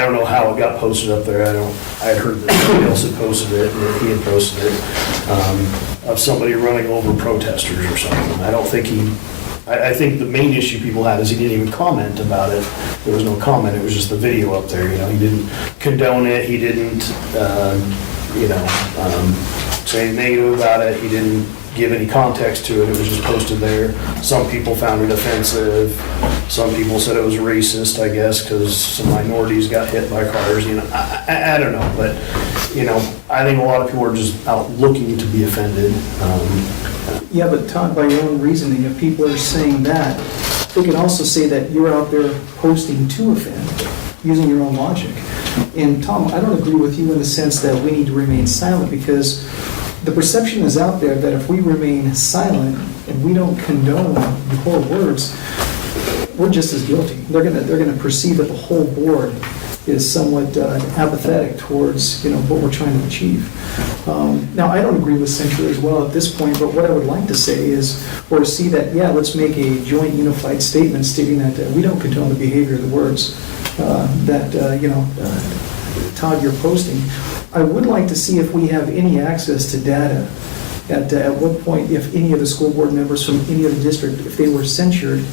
don't know how it got posted up there. I had heard that somebody else had posted it, and he had posted it, of somebody running over protesters or something. I think the main issue people had is he didn't even comment about it. There was no comment, it was just the video up there, he didn't condone it, he didn't, say anything negative about it, he didn't give any context to it, it was just posted there. Some people found it offensive, some people said it was racist, I guess, because some minorities got hit by cars, I don't know, but, I think a lot of people are just out looking to be offended. yeah, but Todd, by your own reasoning, if people are saying that, they can also say that you're out there posting to offend, using your own logic. And Tom, I don't agree with you in the sense that we need to remain silent, because the perception is out there that if we remain silent and we don't condone the whole words, we're just as guilty. They're gonna perceive that the whole board is somewhat apathetic towards what we're trying to achieve. Now, I don't agree with censure as well at this point, but what I would like to say is, or to see that, let's make a joint unified statement stating that we don't condone the behavior of the words Todd, you're posting. I would like to see if we have any access to data at what point, if any of the school board members from any other district, if they were censured,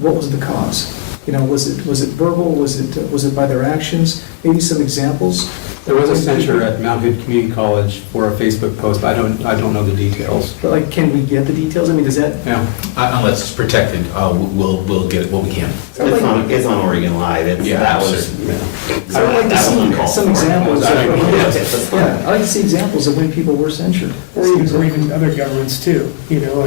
what was the cause? Was it verbal? Was it by their actions? Maybe some examples. There was a censure at Mount Hood Community College for a Facebook post, but I don't know the details. But can we get the details? I mean, does that? Yeah. Unless it's protected, we'll get what we can. It's on Oregon Live. Yeah, That was. I would like to see some examples. Yeah. I'd like to see examples of when people were censured. Or even other governments too. I know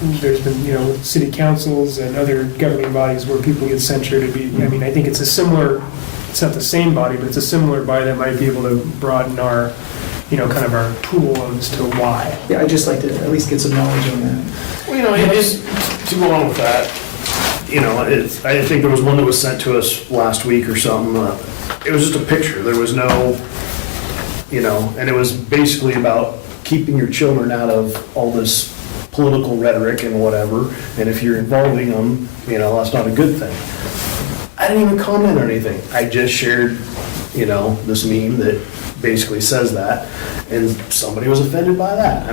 there's been, city councils and other governing bodies where people get censured to be, I think it's a similar, it's not the same body, but it's a similar body that might be able to broaden our, kind of our pool as to why. Yeah, I'd just like to at least get some knowledge on that. Well, it is, to go on with that, I think there was one that was sent to us last week or something. It was just a picture. There was no, and it was basically about keeping your children out of all this political rhetoric and whatever. And if you're involving them, that's not a good thing. I didn't even comment or anything. I just shared, this meme that basically says that, and somebody was offended by that.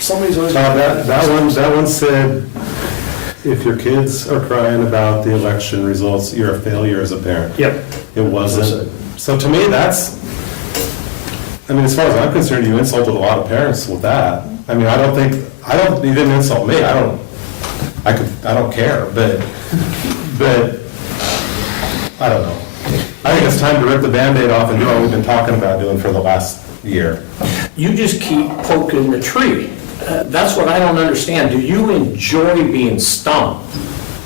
Somebody's always. That one said, if your kids are crying about the election results, you're a failure as a parent. Yep. It wasn't. So to me, that's, as far as I'm concerned, you insulted a lot of parents with that. You didn't insult me. I don't care, but I don't know. I think it's time to rip the Band-Aid off and do what we've been talking about doing for the last year. You just keep poking the tree. That's what I don't understand. Do you enjoy being stung?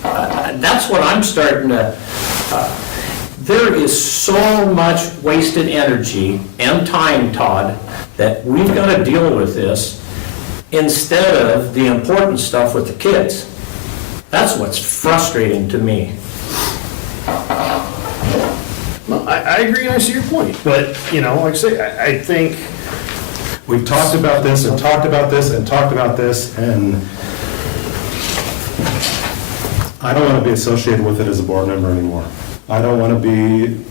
That's what I'm starting to... there is so much wasted energy and time, Todd, that we've got to deal with this instead of the important stuff with the kids. That's what's frustrating to me. I agree and I see your point, but, like I say, I think, We've talked about this and talked about this and talked about this, and I don't want to be associated with it as a board member anymore. I don't want to,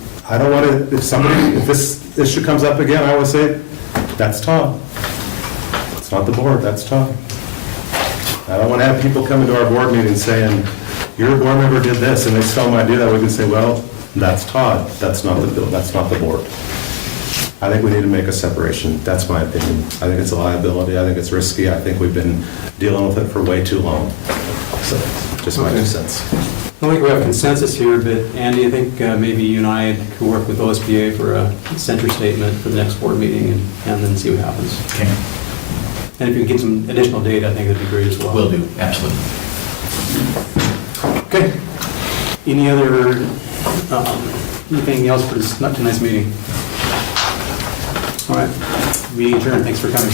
if this issue comes up again, I would say, that's Todd. It's not the board, that's Todd. I don't want to have people come into our board meeting saying, your board member did this, and they still might do that. We can say, well, that's Todd, that's not the board. I think we need to make a separation. That's my opinion. I think it's a liability. I think it's risky. I think we've been dealing with it for way too long. So, just my 2 cents. I don't think we have consensus here, but Andy, I think maybe you and I could work with OSBA for a center statement for the next board meeting and then see what happens. Okay. And if you can get some additional data, I think that'd be great as well. Will do, absolutely. Okay. Any other, anything else for tonight's meeting? All right. Meeting adjourned. Thanks for coming.